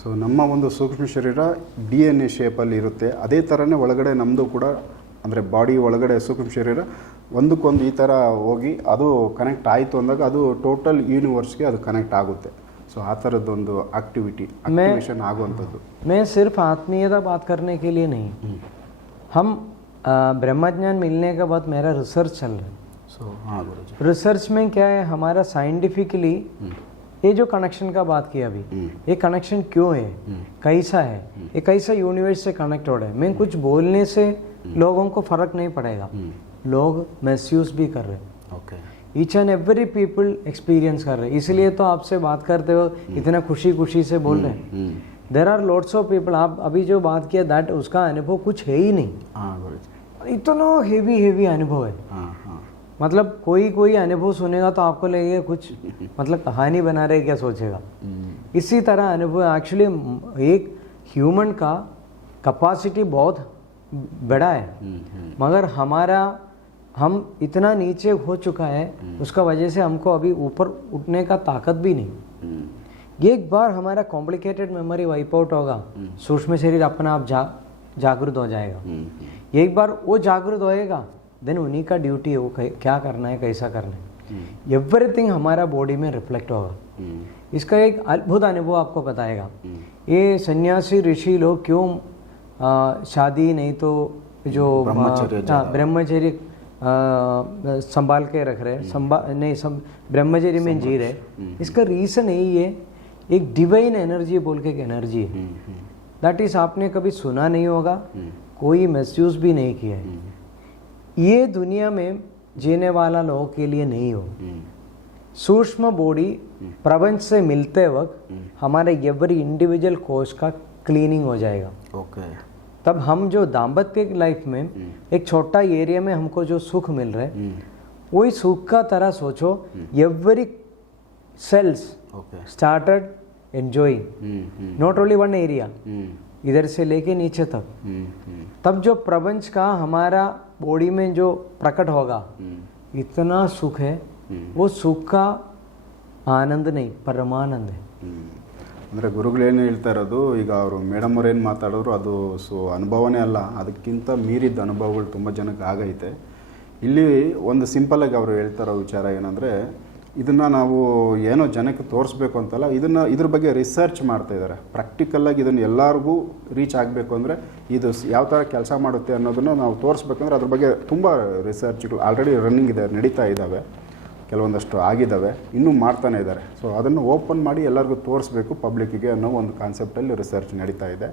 ಸೊ ನಮ್ಮ ಒಂದು ಸೂಕ್ಷ್ಮ ಶರೀರ ಡಿ ಎನ್ ಎ ಶೇಪಲ್ಲಿ ಇರುತ್ತೆ ಅದೇ ಥರನೇ ಒಳಗಡೆ ನಮ್ಮದು ಕೂಡ ಅಂದರೆ ಬಾಡಿ ಒಳಗಡೆ ಸೂಕ್ಷ್ಮ ಶರೀರ ಒಂದಕ್ಕೊಂದು ಈ ಥರ ಹೋಗಿ ಅದು ಕನೆಕ್ಟ್ ಆಯಿತು ಅಂದಾಗ ಅದು ಟೋಟಲ್ ಯೂನಿವರ್ಸ್ಗೆ ಅದು ಕನೆಕ್ಟ್ ಆಗುತ್ತೆ ಸೊ ಆ ಥರದ್ದೊಂದು ಆಕ್ಟಿವಿಟಿ ಆಕ್ಟಿವೇಶನ್ ಆಗುವಂಥದ್ದು मैं सिर्फ आत्मीयता बात करने के लिए नहीं हम ब्रह्म ज्ञान मिलने के बाद मेरा रिसर्च चल रहा है। So, हाँ, रिसर्च में क्या है हमारा साइंटिफिकली हम्म। ये जो कनेक्शन का बात किया अभी हम्म। ये कनेक्शन क्यों है? हम्म। कैसा है? ये कैसा यूनिवर्स से कनेक्ट हो रहा है? मैं कुछ बोलने से लोगों को फ़र्क नहीं पड़ेगा। लोग महसूस भी कर रहे हैं। Each and every people experience कर रहे हैं। इसलिए तो आपसे बात करते हो इतना खुशी खुशी से बोल रहे हैं। There are lots of people आप अभी जो बात किया दैट उसका अनुभव कुछ है ही नहीं। हाँ, इतना हेवी हेवी अनुभव है। हाँ, हाँ। मतलब कोई कोई अनुभव सुनेगा तो आपको लगेगा कुछ मतलब कहानी बना रहे क्या सोचेगा। हम्म। इसी तरह अनुभव एक्चुअली एक ह्यूमन का कैपेसिटी बहुत बड़ा है। हम्म, हम्म। मगर हमारा हम इतना नीचे हो चुका है उसका वजह से हमको अभी ऊपर उठने का ताकत भी नहीं। एक बार हमारा कॉम्प्लिकेटेड मेमोरी वाइप आउट होगा। सूक्ष्म शरीर अपना आप जा जागृत हो जाएगा। एक बार वो जागृत होएगा देन उन्हीं का ड्यूटी है वो क्या करना है कैसा करना है। एवरीथिंग हमारा बॉडी में रिफ्लेक्ट होगा। इसका एक अद्भुत अनुभव आपको बताएगा। ये सन्यासी ऋषि लोग क्यों आ, शादी नहीं तो जो ब्रह्मचर्य हाँ, संभाल के रख रहे हैं संभा नहीं सम ब्रह्मचर्य में जी रहे इसका रीज़न यही है एक डिवाइन एनर्जी बोल के एक एनर्जी है। हम्म, हम्म, दैट इज़ आपने कभी सुना नहीं होगा हम्म, कोई महसूस भी नहीं किया है। हम्म, ये दुनिया में जीने वाला लोगों के लिए नहीं हो हम्म, सूक्ष्म बॉडी प्रपंच से मिलते वक्त हम्म। हमारे एवरी इंडिविजुअल कोष का क्लीनिंग हो जाएगा। ओके। तब हम जो दाम्पत्य लाइफ में एक छोटा एरिया में हमको जो सुख मिल रहा है हम्म, वही सुख का तरह सोचो every cells Okay started enjoying hmm, hmm, not only one area hmm, इधर से लेके नीचे तक हम्म, हम्म, तब जो प्रपंच का हमारा बॉडी में जो प्रकट होगा हम्म, इतना सुख है हम्म। वो सुख का आनंद नहीं परमानंद है ಹ್ಮ್. ಅಂದ್ರೆ ಗುರುಗಳು ಏನು ಹೇಳ್ತಾ ಇರೋದು ಈಗ ಅವರು ಮೇಡಮ್ ಅವ್ರು ಏನು ಮಾತಾಡಿದ್ರು ಅದು ಸೊ ಅನುಭವನೇ ಅಲ್ಲ ಅದಕ್ಕಿಂತ ಮೀರಿದ್ದ ಅನುಭವಗಳು ತುಂಬ ಜನಕ್ಕೆ ಆಗೈತೆ ಇಲ್ಲಿ ಒಂದು ಸಿಂಪಲಾಗಿ ಅವರು ಹೇಳ್ತಾ ಇರೋ ವಿಚಾರ ಏನಂದರೆ ಇದನ್ನು ನಾವು ಏನೋ ಜನಕ್ಕೆ ತೋರಿಸ್ಬೇಕು ಅಂತಲ್ಲ, ಇದನ್ನು ಇದ್ರ ಬಗ್ಗೆ ರಿಸರ್ಚ್ ಮಾಡ್ತಾ ಇದ್ದಾರೆ ಪ್ರಾಕ್ಟಿಕಲ್ಲಾಗಿ ಇದನ್ನು ಎಲ್ಲರಿಗೂ ರೀಚ್ ಆಗಬೇಕು ಅಂದರೆ ಇದು ಯಾವ ಥರ ಕೆಲಸ ಮಾಡುತ್ತೆ ಅನ್ನೋದನ್ನು ನಾವು ತೋರಿಸ್ಬೇಕಂದ್ರೆ ಅದ್ರ ಬಗ್ಗೆ ತುಂಬ ರಿಸರ್ಚ್ಗಳು ಆಲ್ರೆಡಿ ರನ್ನಿಂಗ್ ಇದೆ, ನಡೀತಾ ಇದ್ದಾವೆ ಕೆಲವೊಂದಷ್ಟು ಆಗಿದ್ದಾವೆ ಇನ್ನೂ ಮಾಡ್ತಾನೆ ಇದ್ದಾರೆ ಸೊ ಅದನ್ನು ಓಪನ್ ಮಾಡಿ ಎಲ್ಲರಿಗೂ ತೋರಿಸ್ಬೇಕು ಪಬ್ಲಿಕ್ಕಿಗೆ ಅನ್ನೋ ಒಂದು ಕಾನ್ಸೆಪ್ಟಲ್ಲಿ ರಿಸರ್ಚ್ ನಡೀತಾ ಇದೆ.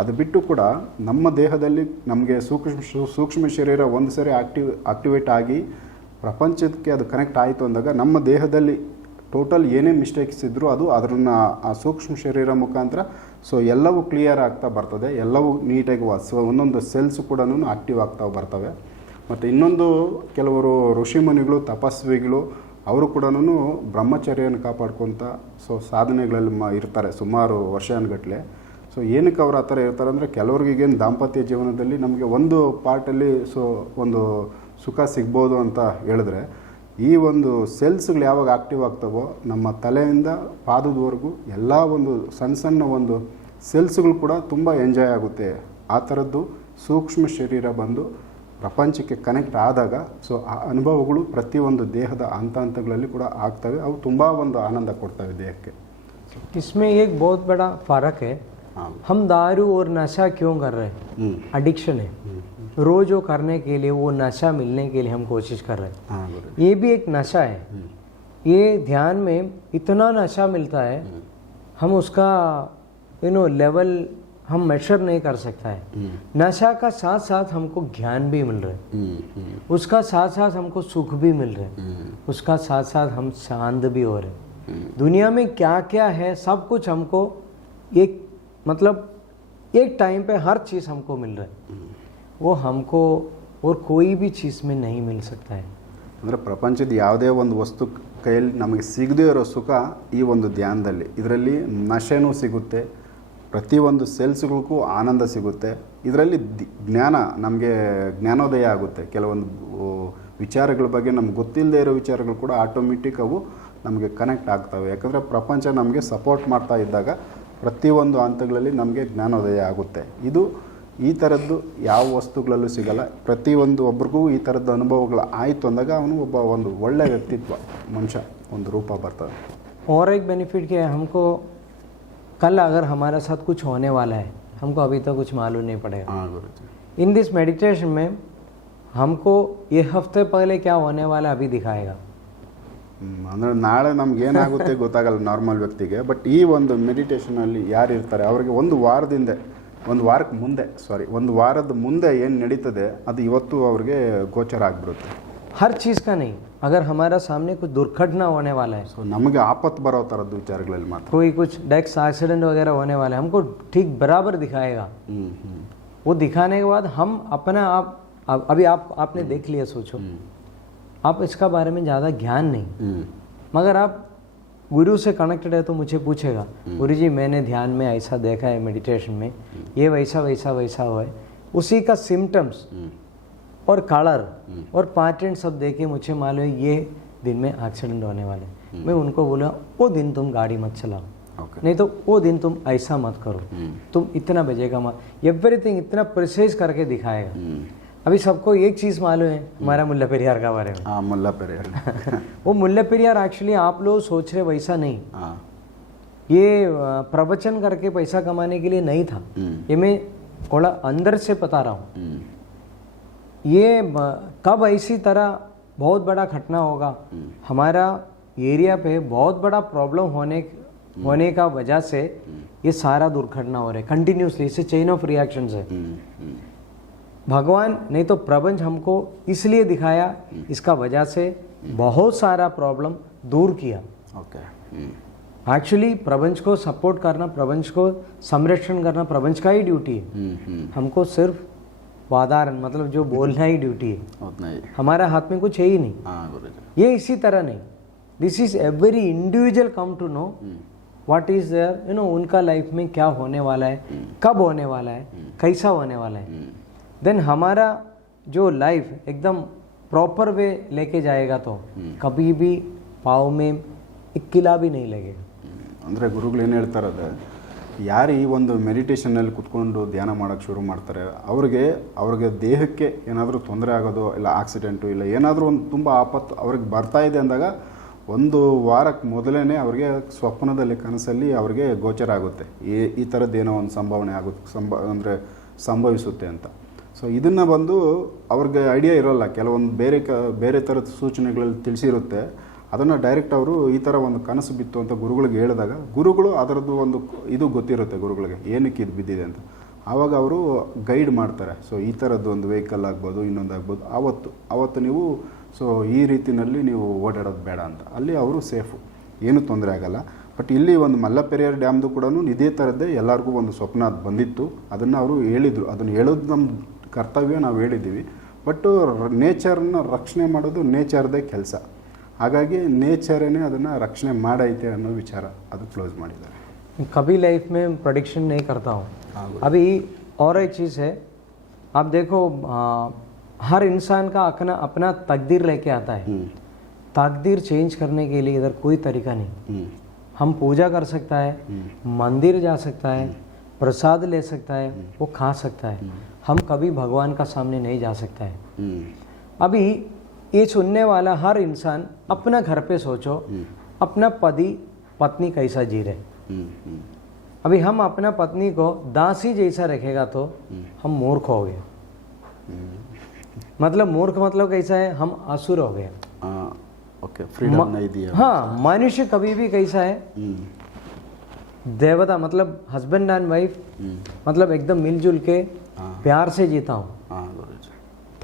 ಅದು ಬಿಟ್ಟು ಕೂಡ ನಮ್ಮ ದೇಹದಲ್ಲಿ ನಮಗೆ ಸೂಕ್ಷ್ಮ ಸೂಕ್ಷ್ಮ ಶರೀರ ಒಂದು ಸರಿ ಆಕ್ಟಿವ್ ಆಕ್ಟಿವೇಟ್ ಆಗಿ ಪ್ರಪಂಚಕ್ಕೆ ಅದು ಕನೆಕ್ಟ್ ಆಯಿತು ಅಂದಾಗ ನಮ್ಮ ದೇಹದಲ್ಲಿ ಟೋಟಲ್ ಏನೇ ಮಿಸ್ಟೇಕ್ಸ್ ಇದ್ದರೂ ಅದು ಅದನ್ನು ಆ ಸೂಕ್ಷ್ಮ ಶರೀರ ಮುಖಾಂತರ ಸೊ ಎಲ್ಲವೂ ಕ್ಲಿಯರ್ ಆಗ್ತಾ ಬರ್ತದೆ, ಎಲ್ಲವೂ ನೀಟಾಗಿ ವಾಸ ಒಂದೊಂದು ಸೆಲ್ಸ್ ಕೂಡ ಆಕ್ಟಿವ್ ಆಗ್ತಾ ಬರ್ತವೆ. ಮತ್ತು ಇನ್ನೊಂದು ಕೆಲವರು ಋಷಿಮುನಿಗಳು ತಪಸ್ವಿಗಳು, ಅವರು ಕೂಡ ಬ್ರಹ್ಮಚರ್ಯನ್ನು ಕಾಪಾಡ್ಕೊತ ಸೊ ಸಾಧನೆಗಳಲ್ಲಿ ಮ, ಇರ್ತಾರೆ ಸುಮಾರು ವರ್ಷಾನುಗಟ್ಟಲೆ ಸೊ ಏನಕ್ಕೆ ಅವ್ರು ಆ ಥರ ಇರ್ತಾರೆ ಅಂದರೆ ಕೆಲವ್ರಿಗೇನು ದಾಂಪತ್ಯ ಜೀವನದಲ್ಲಿ ನಮಗೆ ಒಂದು ಪಾರ್ಟಲ್ಲಿ ಸೊ ಒಂದು ಸುಖ ಸಿಗ್ಬೋದು ಅಂತ ಹೇಳಿದ್ರೆ ಈ ಒಂದು ಸೆಲ್ಸ್ಗಳು ಯಾವಾಗ ಆಕ್ಟಿವ್ ಆಗ್ತವೋ ನಮ್ಮ ತಲೆಯಿಂದ ಪಾದದವರೆಗೂ ಎಲ್ಲ ಒಂದು ಸಣ್ಣ ಸಣ್ಣ ಒಂದು ಸೆಲ್ಸ್ಗಳು ಕೂಡ ತುಂಬ ಎಂಜಾಯ್ ಆಗುತ್ತೆ ಆ ಥರದ್ದು ಸೂಕ್ಷ್ಮ ಶರೀರ ಬಂದು ಪ್ರಪಂಚಕ್ಕೆ ಕನೆಕ್ಟ್ ಆದಾಗ ಸೊ ಆ ಅನುಭವಗಳು ಪ್ರತಿಯೊಂದು ದೇಹದ ಹಂತ ಹಂತಗಳಲ್ಲಿ ಕೂಡ ಆಗ್ತವೆ ಅವು ತುಂಬ ಒಂದು ಆನಂದ ಕೊಡ್ತವೆ ದೇಹಕ್ಕೆ इसमें एक बहुत बड़ा फर्क है ಹಾಂ हम दारू और नशा क्यों कर रहे हैं ಹ್ಞೂ एडिक्शन है रोज़ वो करने के लिए वो नशा मिलने के लिए हम कोशिश कर रहे हैं। हाँ, ये भी एक नशा है। हम्म। ये ध्यान में इतना नशा मिलता है हम्म। हम उसका यू नो लेवल हम मेशर नहीं कर सकता है। हम्म। नशा का साथ साथ हमको ज्ञान भी मिल रहा है। उसका साथ साथ हमको सुख भी मिल रहा है। उसका साथ साथ हम शांत भी हो रहे हैं। दुनिया में क्या क्या है सब कुछ हमको एक मतलब एक टाइम पे हर चीज़ हमको मिल रहा है। वो हमको और कोई भी चीज़ में नहीं मिल सकता है ಅಂದರೆ ಪ್ರಪಂಚದ ಯಾವುದೇ ಒಂದು ವಸ್ತು ಕೈಯಲ್ಲಿ ನಮಗೆ ಸಿಗದೇ ಇರೋ ಸುಖ ಈ ಒಂದು ಧ್ಯಾನದಲ್ಲಿ ಇದರಲ್ಲಿ ನಶೆನೂ ಸಿಗುತ್ತೆ ಪ್ರತಿಯೊಂದು ಸೆಲ್ಸ್ಗಳಿಗೂ ಆನಂದ ಸಿಗುತ್ತೆ ಇದರಲ್ಲಿ ದಿ- ಜ್ಞಾನ ನಮಗೆ ಜ್ಞಾನೋದಯ ಆಗುತ್ತೆ ಕೆಲವೊಂದು ಓ, ವಿಚಾರಗಳ ಬಗ್ಗೆ ನಮ್ಗೆ ಗೊತ್ತಿಲ್ಲದೆ ಇರೋ ವಿಚಾರಗಳು ಕೂಡ ಆಟೋಮೆಟಿಕ್ ಅವು ನಮಗೆ ಕನೆಕ್ಟ್ ಆಗ್ತವೆ ಯಾಕಂದರೆ ಪ್ರಪಂಚ ನಮಗೆ ಸಪೋರ್ಟ್ ಮಾಡ್ತಾ ಇದ್ದಾಗ ಪ್ರತಿಯೊಂದು ಹಂತಗಳಲ್ಲಿ ನಮಗೆ ಜ್ಞಾನೋದಯ ಆಗುತ್ತೆ ಇದು ಈ ಥರದ್ದು ಯಾವ ವಸ್ತುಗಳಲ್ಲೂ ಸಿಗಲ್ಲ ಪ್ರತಿಯೊಂದು ಒಬ್ರಿಗೂ ಈ ಥರದ್ದು ಅನುಭವಗಳು ಆಯಿತು ಅಂದಾಗ ಅವನು ಒಬ್ಬ ಒಂದು ಒಳ್ಳೆ ವ್ಯಕ್ತಿತ್ವ ಮನುಷ್ಯ ಒಂದು ರೂಪ ಬರ್ತದೆ और एक बेनिफिट क्या है हमको कल अगर हमारे साथ कुछ होने वाला है हमको अभी तक कुछ मालूम नहीं पड़ेगा ಹಾಂ ಗುರುಜಿ इन दिस मेडिटेशन में हमको ये हफ्ते पहले क्या होने वाला है अभी दिखाएगा ಹ್ಮ್, ಅಂದ್ರೆ ನಾಳೆ ನಮ್ಗೆ ಏನಾಗುತ್ತೆ ಗೊತ್ತಾಗಲ್ಲ ನಾರ್ಮಲ್ ವ್ಯಕ್ತಿಗೆ ಬಟ್ ಈ ಒಂದು ಮೆಡಿಟೇಷನಲ್ಲಿ ಯಾರು ಇರ್ತಾರೆ ಅವರಿಗೆ ಒಂದು ವಾರದಿಂದ ಒಂದು ವಾರಕ್ಕೆ ಮುಂದೆ ಸಾರಿ ಒಂದು ವಾರದ ಮುಂದೆ ಏನು ನಡೀತದೆ ಅದು ಇವತ್ತು ಅವ್ರಿಗೆ ಗೋಚರ ಆಗಿಬಿಡುತ್ತೆ हर चीज़ का नहीं अगर हमारा सामने कुछ दुर्घटना होने वाला है ಸೊ ನಮಗೆ ಆಪತ್ತು ಬರೋ ಥರದ್ದು ವಿಚಾರಗಳಲ್ಲಿ ಮಾತ್ರ कोई कुछ डेक्स एक्सीडेंट वगैरह होने वाला है हमको ठीक बराबर दिखाएगा ಹ್ಞೂ हम्म, हम्म, वो दिखाने के बाद हम अपना आप अब- अभी आप आपने देख लिया सोचो आप इसका बारे में ज़्यादा ज्ञान नहीं ಹ್ಞೂ मगर आप गुरु से कनेक्टेड है तो मुझे पूछेगा हम्म। गुरु जी मैंने ध्यान में ऐसा देखा है मेडिटेशन में हम्म। ये वैसा वैसा वैसा हुआ है। उसी का सिम्टम्स और कलर हम्म। और पैटर्न सब देखे मुझे मालूम है ये दिन में एक्सीडेंट होने वाले मैं उनको बोला वो दिन तुम गाड़ी मत चलाओ। Okay. नहीं तो वो दिन तुम ऐसा मत करो। तुम इतना बजेगा मत। एवरीथिंग इतना प्रोसेस करके दिखाएगा। अभी सबको एक चीज़ मालूम है हमारा हम्म। मुल्ला पेरियार का बारे में। हाँ मुल्ला पेरियार। वो मुल्ला पेरियार एक्चुअली आप लोग सोच रहे वैसा नहीं। हाँ। ये प्रवचन करके पैसा कमाने के लिए नहीं था। हम्म। ये मैं थोड़ा अंदर से बता रहा हूँ। हम्म। ये कब ऐसी तरह बहुत बड़ा घटना होगा हमारा एरिया पे बहुत बड़ा प्रॉब्लम होने होने का वजह से ये सारा दुर्घटना हो रहा है। कंटिन्यूसली इससे चेन ऑफ़ रिएक्शन है। भगवान नहीं तो प्रबंज हमको इसलिए दिखाया इसका वजह से बहुत सारा प्रॉब्लम दूर किया। ओके एक्चुअली प्रपंच को सपोर्ट करना प्रपंच को संरक्षण करना प्रपंच का ही ड्यूटी है। हमको सिर्फ़ वादारण मतलब जो बोलना ही ड्यूटी है। हमारे हाथ में कुछ है ही नहीं। ये इसी तरह नहीं। This is every individual come to know what is there you know उनका लाइफ में क्या होने वाला है कब होने वाला है कैसा होने वाला है। देन हमारा जो लाइफ एकदम प्रॉपर वे लेके जाएगा तो कभी भी पाव में एक किला भी नहीं लगेगा ಅಂದರೆ ಗುರುಗಳು ಏನು ಹೇಳ್ತಾರದ ಯಾರು ಈ ಒಂದು ಮೆಡಿಟೇಷನ್ನಲ್ಲಿ ಕುತ್ಕೊಂಡು ಧ್ಯಾನ ಮಾಡೋಕ್ಕೆ ಶುರು ಮಾಡ್ತಾರೆ ಅವ್ರಿಗೆ ಅವ್ರಿಗೆ ದೇಹಕ್ಕೆ ಏನಾದರೂ ತೊಂದರೆ ಆಗೋದು ಇಲ್ಲ ಆಕ್ಸಿಡೆಂಟು ಇಲ್ಲ ಏನಾದರೂ ಒಂದು ತುಂಬ ಆಪತ್ತು ಅವ್ರಿಗೆ ಬರ್ತಾ ಇದೆ ಅಂದಾಗ ಒಂದು ವಾರಕ್ಕೆ ಮೊದಲೇ ಅವ್ರಿಗೆ ಸ್ವಪ್ನದಲ್ಲಿ ಕನಸಲ್ಲಿ ಅವ್ರಿಗೆ ಗೋಚರ ಆಗುತ್ತೆ ಈ ಈ ಥರದ್ದೇನೋ ಒಂದು ಸಂಭಾವನೆ ಆಗುತ್ತೆ ಸಂಭ ಅಂದರೆ ಸಂಭವಿಸುತ್ತೆ ಅಂತ ಸೊ ಇದನ್ನು ಬಂದು ಅವ್ರಿಗೆ ಐಡಿಯಾ ಇರೋಲ್ಲ. ಕೆಲವೊಂದು ಬೇರೆ ಕ, ಬೇರೆ ಥರದ ಸೂಚನೆಗಳಲ್ಲಿ ತಿಳಿಸಿರುತ್ತೆ. ಅದನ್ನು ಡೈರೆಕ್ಟ್ ಅವರು ಈ ಥರ ಒಂದು ಕನಸು ಬಿತ್ತು ಅಂತ ಗುರುಗಳಿಗೆ ಹೇಳಿದಾಗ, ಗುರುಗಳು ಅದರದ್ದು ಒಂದು ಇದು ಗೊತ್ತಿರುತ್ತೆ ಗುರುಗಳಿಗೆ. ಏನಕ್ಕೆ ಇದು ಬಿದ್ದಿದೆ ಅಂತ. ಆವಾಗ ಅವರು ಗೈಡ್ ಮಾಡ್ತಾರೆ. ಸೊ ಈ ಥರದ್ದು ಒಂದು ವೆಹಿಕಲ್ ಆಗ್ಬೋದು, ಇನ್ನೊಂದು ಆಗ್ಬೋದು. ಆವತ್ತು ಆವತ್ತು ನೀವು ಸೊ ಈ ರೀತಿಯಲ್ಲಿ ನೀವು ಓಡಾಡೋದು ಬೇಡ ಅಂತ. ಅಲ್ಲಿ ಅವರು ಸೇಫು ಏನೂ ತೊಂದರೆ ಆಗಲ್ಲ. ಬಟ್ ಇಲ್ಲಿ ಒಂದು ಮಲ್ಲಪೆರಿಯಾರ್ ಡ್ಯಾಮ್ದು ಕೂಡ ಇದೇ ಥರದ್ದೇ ಎಲ್ಲರಿಗೂ ಒಂದು ಸ್ವಪ್ನ ಅದು ಬಂದಿತ್ತು. ಅದನ್ನು ಅವರು ಹೇಳಿದರು. ಅದನ್ನು ಹೇಳೋದು ನಮ್ಮ ಕರ್ತವ್ಯ ನಾವು ಹೇಳಿದ್ದೀವಿ ಬಟ್ಟು ನೇಚರ್ನ ರಕ್ಷಣೆ ಮಾಡೋದು ನೇಚರ್ದೇ ಕೆಲಸ ಹಾಗಾಗಿ ನೇಚರೇ ಅದನ್ನು ರಕ್ಷಣೆ ಮಾಡೈತೆ ಅನ್ನೋ ವಿಚಾರ ಅದು ಕ್ಲೋಸ್ ಮಾಡಿದ್ದಾರೆ कभी लाइफ में प्रोडिक्शन नहीं करता हूँ हाँ, अभी और एक चीज़ है आप देखो आ, हर इंसान का अपना अपना तकदीर लेके आता है हम्म, तकदीर चेंज करने के लिए इधर कोई तरीका नहीं हम्म, हम पूजा कर सकता है मंदिर जा सकता है प्रसाद ले सकता है वो खा सकता है हम कभी भगवान का सामने नहीं जा सकता है। हम्म। अभी ये सुनने वाला हर इंसान अपना घर पे सोचो हम्म। अपना पति पत्नी कैसा जी रहे। हम्म, अभी हम अपना पत्नी को दासी जैसा रखेगा तो हम मूर्ख हो गए। मतलब मूर्ख मतलब कैसा है? हम असुर हो गए। ओके फ्रीडम नहीं दिया। हाँ मनुष्य कभी भी कैसा है? देवता मतलब हस्बैंड एंड वाइफ मतलब एकदम मिलजुल के प्यार से जीता हूँ। हाँ,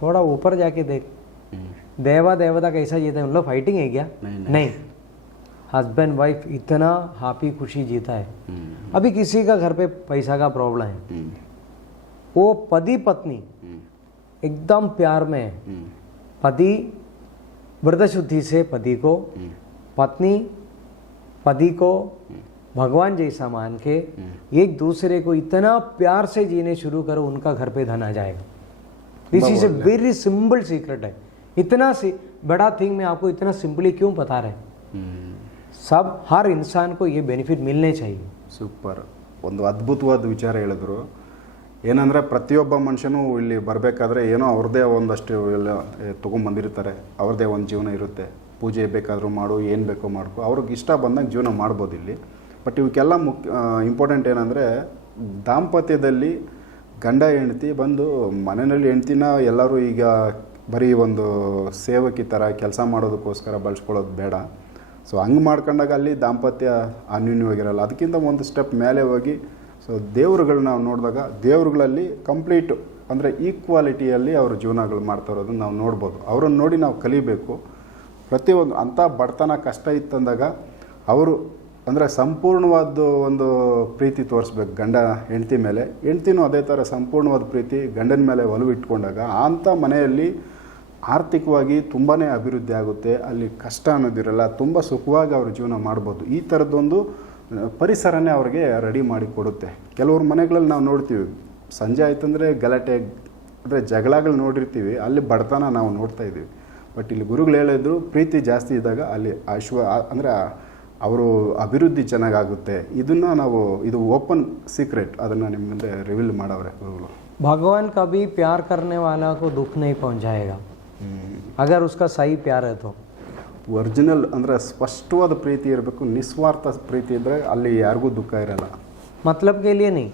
थोड़ा ऊपर जाके देख। हम्म। देवा देवता कैसा जीता है? उन लोग फाइटिंग है क्या? नहीं, नहीं।, नहीं। हस्बैंड वाइफ इतना हैप्पी खुशी जीता है। हम्म। अभी किसी का घर पे पैसा का प्रॉब्लम है। हम्म। वो पति पत्नी एकदम प्यार में है। पति व्रत शुद्धि से पति को पत्नी पति को भगवान जैसा मान के एक दूसरे को इतना प्यार से जीने शुरू करो उनका घर पे धन आ जाएगा this is a very simple secret है इतना सी बड़ा थिंग मैं आपको इतना सिंपली क्यों बता रहे हैं ಹ್ಮ್. सब हर इंसान को ये बेनिफिट मिलने चाहिए ಸೂಪರ್ ಒಂದು ಅದ್ಭುತವಾದ ವಿಚಾರ ಹೇಳಿದ್ರು ಏನಂದರೆ ಪ್ರತಿಯೊಬ್ಬ ಮನುಷ್ಯನೂ ಇಲ್ಲಿ ಬರಬೇಕಾದ್ರೆ ಏನೋ ಅವ್ರದ್ದೇ ಒಂದಷ್ಟು ಎಲ್ಲ ಏ, ತೊಗೊಂಬಂದಿರ್ತಾರೆ ಅವ್ರದ್ದೇ ಒಂದು ಜೀವನ ಇರುತ್ತೆ ಪೂಜೆ ಬೇಕಾದರೂ ಮಾಡು ಏನು ಬೇಕೋ ಮಾಡ್ಕೊ ಅವ್ರಿಗೆ ಇಷ್ಟ ಬಂದಾಗ ಜೀವನ ಮಾಡ್ಬೋದು ಇಲ್ಲಿ ಬಟ್ ಇವಕ್ಕೆಲ್ಲ ಮುಖ್ಯ ಇಂಪಾರ್ಟೆಂಟ್ ಏನಂದರೆ ದಾಂಪತ್ಯದಲ್ಲಿ ಗಂಡ ಹೆಂಡ್ತಿ ಬಂದು ಮನೆಯಲ್ಲಿ ಹೆಂಡ್ತಿನ ಎಲ್ಲರೂ ಈಗ ಬರೀ ಒಂದು ಸೇವಕಿ ಥರ ಕೆಲಸ ಮಾಡೋದಕ್ಕೋಸ್ಕರ ಬಳಸ್ಕೊಳ್ಳೋದು ಬೇಡ. ಸೊ ಹಂಗೆ ಮಾಡ್ಕೊಂಡಾಗ ಅಲ್ಲಿ ದಾಂಪತ್ಯ ಅನ್ಯೂನ್ಯವಾಗಿರಲ್ಲ. ಅದಕ್ಕಿಂತ ಒಂದು ಸ್ಟೆಪ್ ಮೇಲೆ ಹೋಗಿ ಸೊ ದೇವರುಗಳನ್ನ ನಾವು ನೋಡಿದಾಗ ದೇವ್ರುಗಳಲ್ಲಿ ಕಂಪ್ಲೀಟ್ ಅಂದರೆ ಈಕ್ವಾಲಿಟಿಯಲ್ಲಿ ಅವ್ರ ಜೀವನಗಳು ಮಾಡ್ತಾ ಇರೋದನ್ನ ನಾವು ನೋಡ್ಬೋದು. ಅವರನ್ನು ನೋಡಿ ನಾವು ಕಲಿಬೇಕು. ಪ್ರತಿಯೊಂದು, ಅಂಥ ಬಡತನ ಕಷ್ಟ ಇತ್ತಂದಾಗ ಅವರು ಅಂದರೆ ಸಂಪೂರ್ಣವಾದ ಒಂದು ಪ್ರೀತಿ ತೋರಿಸ್ಬೇಕು ಗಂಡ ಹೆಂಡತಿ ಮೇಲೆ. ಹೆಂಡ್ತಿನೂ ಅದೇ ಥರ ಸಂಪೂರ್ಣವಾದ ಪ್ರೀತಿ ಗಂಡನ ಮೇಲೆ ಒಲವು ಇಟ್ಕೊಂಡಾಗ ಅಂಥ ಮನೆಯಲ್ಲಿ ಆರ್ಥಿಕವಾಗಿ ತುಂಬಾ ಅಭಿವೃದ್ಧಿ ಆಗುತ್ತೆ. ಅಲ್ಲಿ ಕಷ್ಟ ಅನ್ನೋದಿರಲ್ಲ, ತುಂಬ ಸುಖವಾಗಿ ಅವ್ರ ಜೀವನ ಮಾಡ್ಬೋದು. ಈ ಥರದ್ದೊಂದು ಪರಿಸರನೇ ಅವ್ರಿಗೆ ರೆಡಿ ಮಾಡಿ ಕೊಡುತ್ತೆ. ಕೆಲವ್ರ ಮನೆಗಳಲ್ಲಿ ನಾವು ನೋಡ್ತೀವಿ, ಸಂಜೆ ಆಯ್ತಂದರೆ ಗಲಾಟೆ, ಅಂದರೆ ಜಗಳಗಳು ನೋಡಿರ್ತೀವಿ, ಅಲ್ಲಿ ಬಡತನ ನಾವು ನೋಡ್ತಾ ಇದ್ದೀವಿ. ಬಟ್ ಇಲ್ಲಿ ಗುರುಗಳು ಹೇಳಿದ್ರು, ಪ್ರೀತಿ ಜಾಸ್ತಿ ಇದ್ದಾಗ ಅಲ್ಲಿ ಅಶ್ವ ಅಂದರೆ ಅವರು ಅಭಿವೃದ್ಧಿ ಚೆನ್ನಾಗಾಗುತ್ತೆ ಇದನ್ನು ನಾವು ಇದು ಓಪನ್ ಸೀಕ್ರೆಟ್ ಅದನ್ನು ನಿಮ್ಮ ಮುಂದೆ ರಿವೀಲ್ ಮಾಡವ್ರೆ ಗುರುಗಳು भगवान कभी प्यार करने वाला को दुख नहीं पहुंचाएगा अगर उसका सही प्यार है तो ಒರಿಜಿನಲ್ ಅಂದರೆ ಸ್ಪಷ್ಟವಾದ ಪ್ರೀತಿ ಇರಬೇಕು ನಿಸ್ವಾರ್ಥ ಪ್ರೀತಿ ಇದ್ದರೆ ಅಲ್ಲಿ ಯಾರಿಗೂ ದುಃಖ ಇರಲ್ಲ मतलब के लिए नहीं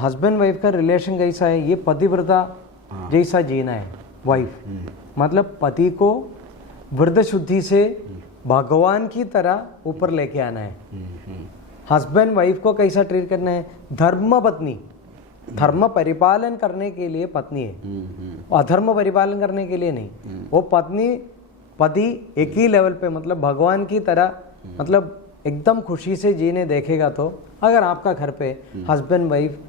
हस्बैंड वाइफ का रिलेशन कैसा है ये पतिव्रता जैसा जीना है वाइफ मतलब पति को व्रत शुद्धि से भगवान की तरह ऊपर लेके आना है। हस्बैंड वाइफ को कैसा ट्रीट करना है? धर्म पत्नी। धर्म परिपालन करने के लिए पत्नी है। अधर्म परिपालन करने के लिए नहीं। वो पत्नी पति एक ही लेवल पे मतलब भगवान की तरह मतलब एकदम खुशी से जीने देखेगा तो अगर आपका घर पे हस्बैंड वाइफ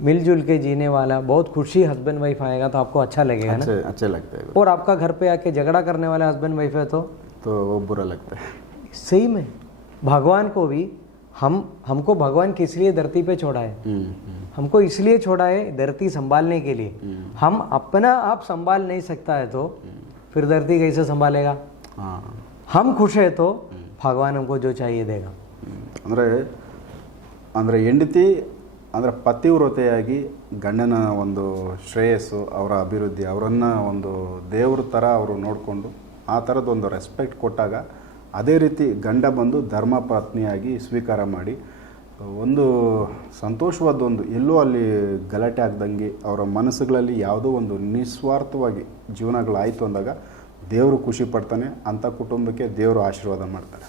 मिलजुल के जीने वाला बहुत खुशी हस्बैंड वाइफ आएगा तो आपको अच्छा लगेगा ना। अच्छे अच्छे लगता है। और आपका घर पे आके झगड़ा करने वाला हस्बैंड वाइफ है तो? तो वो बुरा लगता है सही में भगवान को भी हम हमको भगवान किस लिए धरती पे छोड़ा है हम्म, हम्म, हमको इसलिए छोड़ा है धरती संभालने के लिए हम अपना आप संभाल नहीं सकता है तो फिर धरती कैसे संभालेगा हाँ हम खुश है तो भगवान हमको जो चाहिए देगा ಅಂದರೆ ಅಂದರೆ ಹೆಂಡತಿ ಅಂದರೆ ಪತಿವ್ರತೆಯಾಗಿ ಗಂಡನ ಒಂದು ಶ್ರೇಯಸ್ಸು ಅವರ ಅಭಿವೃದ್ಧಿ ಅವರನ್ನು ಒಂದು ದೇವ್ರ ಥರ ಅವರು ನೋಡಿಕೊಂಡು ಆ ಥರದ್ದೊಂದು ರೆಸ್ಪೆಕ್ಟ್ ಕೊಟ್ಟಾಗ ಅದೇ ರೀತಿ ಗಂಡ ಬಂದು ಧರ್ಮ ಪತ್ನಿಯಾಗಿ ಸ್ವೀಕಾರ ಮಾಡಿ, ಒಂದು ಸಂತೋಷವಾದೊಂದು ಎಲ್ಲೂ ಅಲ್ಲಿ ಗಲಾಟೆ ಆಗ್ದಂಗೆ ಅವರ ಮನಸ್ಸುಗಳಲ್ಲಿ ಯಾವುದೋ ಒಂದು ನಿಸ್ವಾರ್ಥವಾಗಿ ಜೀವನಗಳಾಯಿತು ಅಂದಾಗ ದೇವರು ಖುಷಿ ಪಡ್ತಾನೆ, ಅಂಥ ಕುಟುಂಬಕ್ಕೆ ದೇವರು ಆಶೀರ್ವಾದ ಮಾಡ್ತಾರೆ.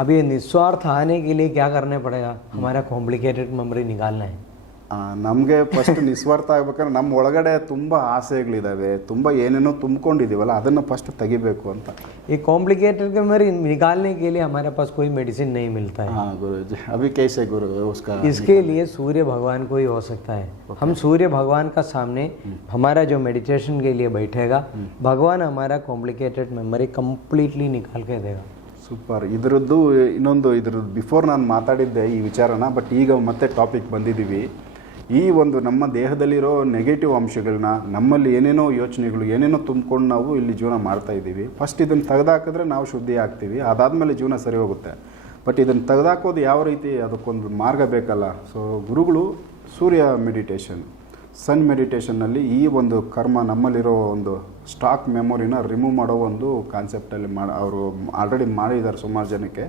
ಅಭಿ ನಿಸ್ವಾರ್ಥ ಆನೆಗೆ ಇಲ್ಲಿ ಕ್ಯಾ ಕರ್ನೆ ಪಡೆಯಾ? ಹಮಾರಾ ಕಾಂಪ್ಲಿಕೇಟೆಡ್ ಮೆಮೊರಿ ನಿಗಾಲ್ನ ನಮಗೆ ಫಸ್ಟ್ ನಿಸ್ವಾರ್ಥ ಆಗ್ಬೇಕಾದ್ರೆ ನಮ್ಮ ಒಳಗಡೆ ತುಂಬ ಆಸೆಗಳಿದ್ದಾವೆ ತುಂಬ ಏನೇನೋ ತುಂಬ್ಕೊಂಡಿದ್ದೀವಲ್ಲ ಅದನ್ನು ಫಸ್ಟ್ ತೆಗಿಬೇಕು ಅಂತ ये कॉम्प्लिकेटेड मेमोरी निकालने के लिए हमारे पास कोई मेडिसिन नहीं मिलता है हाँ गुरु जी अभी कैसे गुरु उसका इसके लिए सूर्य भगवान को ही हो सकता है हम सूर्य भगवान का सामने हमारा जो मेडिटेशन के लिए बैठेगा भगवान हमारा कॉम्प्लिकेटेड मेमोरी कंप्लीटली निकाल के देगा ಸೂಪರ್ ಇದರದ್ದು ಇನ್ನೊಂದು ಇದ್ರದ್ದು ಬಿಫೋರ್ ನಾನು ಮಾತಾಡಿದ್ದೆ ಈ ವಿಚಾರನ ಬಟ್ ಈಗ ಮತ್ತೆ ಟಾಪಿಕ್ ಬಂದಿದ್ದೀವಿ ಈ ಒಂದು ನಮ್ಮ ದೇಹದಲ್ಲಿರೋ ನೆಗೆಟಿವ್ ಅಂಶಗಳನ್ನ, ನಮ್ಮಲ್ಲಿ ಏನೇನೋ ಯೋಚನೆಗಳು, ಏನೇನೋ ತುಂಬ್ಕೊಂಡು ನಾವು ಇಲ್ಲಿ ಜೀವನ ಮಾಡ್ತಾ ಇದ್ದೀವಿ. ಫಸ್ಟ್ ಇದನ್ನು ತೆಗೆದಾಕಿದ್ರೆ ನಾವು ಶುದ್ಧಿ ಆಗ್ತೀವಿ. ಅದಾದಮೇಲೆ ಜೀವನ ಸರಿ ಹೋಗುತ್ತೆ. ಬಟ್ ಇದನ್ನು ತೆಗೆದಾಕೋದು ಯಾವ ರೀತಿ, ಅದಕ್ಕೊಂದು ಮಾರ್ಗ ಬೇಕಲ್ಲ. ಸೊ ಗುರುಗಳು ಸೂರ್ಯ ಮೆಡಿಟೇಷನ್ ಸನ್ ಮೆಡಿಟೇಷನ್ನಲ್ಲಿ ಈ ಒಂದು ಕರ್ಮ ನಮ್ಮಲ್ಲಿರೋ ಒಂದು ಸ್ಟಾಕ್ ಮೆಮೊರಿನ ರಿಮೂವ್ ಮಾಡೋ ಒಂದು ಕಾನ್ಸೆಪ್ಟಲ್ಲಿ ಮಾಡಿ ಅವರು ಆಲ್ರೆಡಿ ಮಾಡಿದ್ದಾರೆ ಸುಮಾರು ಜನಕ್ಕೆ.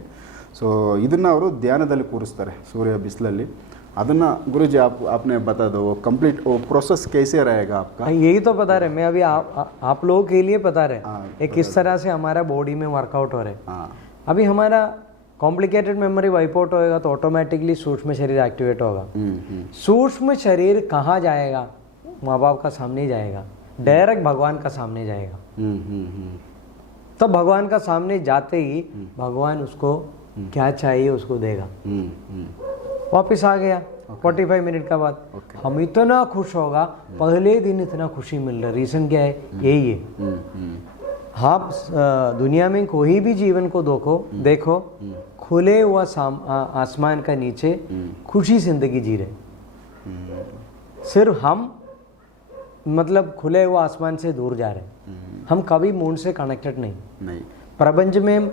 ಸೊ ಇದನ್ನು ಅವರು ಧ್ಯಾನದಲ್ಲಿ ಕೂರಿಸ್ತಾರೆ ಸೂರ್ಯ ಬಿಸಿಲಲ್ಲಿ. ಅದನ್ನು ಗುರುಜಿ ಆಪ್ आपने बता दो वो कंप्लीट वो प्रोसेस कैसे रहेगा आपका हाँ, यही तो बता रहे मैं अभी आप आ- आप लोगों के लिए बता रहे हाँ, ये किस तरह से हमारा बॉडी में वर्कआउट हो रहा है हाँ अभी हमारा कॉम्प्लिकेटेड मेमोरी वाइप आउट होएगा तो ऑटोमेटिकली सूक्ष्म शरीर एक्टिवेट होगा हम्म हम्म सूक्ष्म शरीर कहाँ जाएगा माँ बाप का सामने ही जाएगा डायरेक्ट भगवान का सामने जाएगा हम्म हम्म हम्म तो भगवान का सामने जाते ही भगवान उसको क्या चाहिए उसको देगा हम्म हम्म वापिस आ गया। 45 मिनट का बाद। हम इतना खुश होगा पहले दिन इतना खुशी मिल रहा रीजन क्या है? यही है। हम्म हम्म आप दुनिया में कोई भी जीवन को देखो देखो खुले हुआ आसमान का नीचे खुशी ज़िंदगी जी रहे सिर्फ़ हम मतलब खुले हुआ आसमान से दूर जा रहे हैं। हम कभी मून से कनेक्टेड नहीं। नहीं। प्रपंच में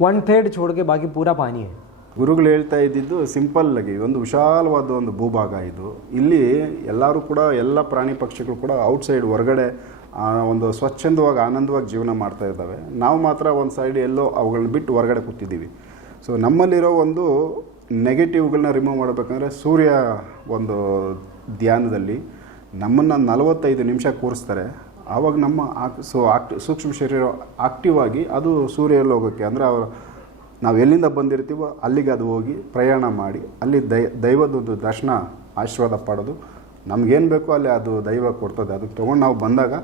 वन थर्ड छोड़ के बाकी पूरा पानी है। ಗುರುಗಳು ಹೇಳ್ತಾ ಇದ್ದಿದ್ದು ಸಿಂಪಲ್ ಆಗಿ, ಒಂದು ವಿಶಾಲವಾದ ಒಂದು ಭೂಭಾಗ ಇದು. ಇಲ್ಲಿ ಎಲ್ಲರೂ ಕೂಡ, ಎಲ್ಲ ಪ್ರಾಣಿ ಪಕ್ಷಿಗಳು ಕೂಡ ಔಟ್ಸೈಡ್, ಹೊರಗಡೆ ಒಂದು ಸ್ವಚ್ಛಂದವಾಗಿ, ಆನಂದವಾಗಿ ಜೀವನ ಮಾಡ್ತಾ ಇದ್ದಾವೆ. ನಾವು ಮಾತ್ರ ಒಂದು ಸೈಡ್ ಎಲ್ಲೋ ಅವುಗಳನ್ನ ಬಿಟ್ಟು ಹೊರಗಡೆ ಕೂತಿದ್ದೀವಿ. ಸೊ ನಮ್ಮಲ್ಲಿರೋ ಒಂದು ನೆಗೆಟಿವ್ಗಳನ್ನ ರಿಮೂವ್ ಮಾಡಬೇಕಂದ್ರೆ ಸೂರ್ಯ ಒಂದು ಧ್ಯಾನದಲ್ಲಿ ನಮ್ಮನ್ನು ನಲವತ್ತೈದು ನಿಮಿಷ ಕೂರಿಸ್ತಾರೆ. ಆವಾಗ ನಮ್ಮ ಆಕ್ ಸೊ ಆಕ್ಟಿ, ಸೂಕ್ಷ್ಮ ಶರೀರ ಆಕ್ಟಿವ್ ಆಗಿ ಅದು ಸೂರ್ಯಲ್ಲಿ ಹೋಗೋಕ್ಕೆ ಅಂದರೆ ಅವರು ನಾವು ಎಲ್ಲಿಂದ ಬಂದಿರ್ತೀವೋ ಅಲ್ಲಿಗೆ ಅದು ಹೋಗಿ ಪ್ರಯಾಣ ಮಾಡಿ ಅಲ್ಲಿ ದೈ ದೈವದೊಂದು ದರ್ಶನ ಆಶೀರ್ವಾದ ಪಡೋದು ನಮಗೇನು ಬೇಕೋ ಅಲ್ಲಿ ಅದು ದೈವ ಕೊಡ್ತದೆ. ಅದಕ್ಕೆ ತೊಗೊಂಡು ನಾವು ಬಂದಾಗ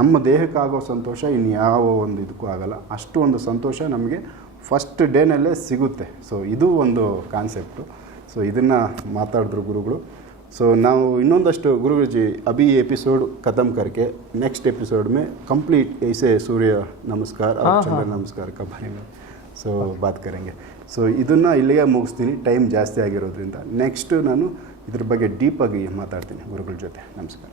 ನಮ್ಮ ದೇಹಕ್ಕಾಗೋ ಸಂತೋಷ ಇನ್ನು ಯಾವ ಒಂದು ಇದಕ್ಕೂ ಆಗಲ್ಲ. ಅಷ್ಟು ಒಂದು ಸಂತೋಷ ನಮಗೆ ಫಸ್ಟ್ ಡೇನಲ್ಲೇ ಸಿಗುತ್ತೆ. ಸೊ ಇದು ಒಂದು ಕಾನ್ಸೆಪ್ಟು ಸೊ ಇದನ್ನು ಮಾತಾಡಿದ್ರು ಗುರುಗಳು. ಸೊ ನಾವು ಇನ್ನೊಂದಷ್ಟು ಗುರುಗಳಜಿ ಅಭಿ ಎಪಿಸೋಡ್ ಕದಂ ಕರ್ಕೆ ನೆಕ್ಸ್ಟ್ ಎಪಿಸೋಡ್ ಮೇ ಕಂಪ್ಲೀಟ್ ಐಸೆ ಸೂರ್ಯ ನಮಸ್ಕಾರ ಚಂದ್ರ ನಮಸ್ಕಾರ ಕಬಾರಿ ಸೊ ಬಾತ್ ಕರಂಗೆ ಸೊ ಇದನ್ನು ಇಲ್ಲಿಗೆ ಮುಗಿಸ್ತೀನಿ ಟೈಮ್ ಜಾಸ್ತಿ ಆಗಿರೋದ್ರಿಂದ. ನೆಕ್ಸ್ಟು ನಾನು ಇದ್ರ ಬಗ್ಗೆ ಡೀಪಾಗಿ ಮಾತಾಡ್ತೀನಿ. ಗುರುಗಳ ಜೊತೆ. ನಮಸ್ಕಾರ.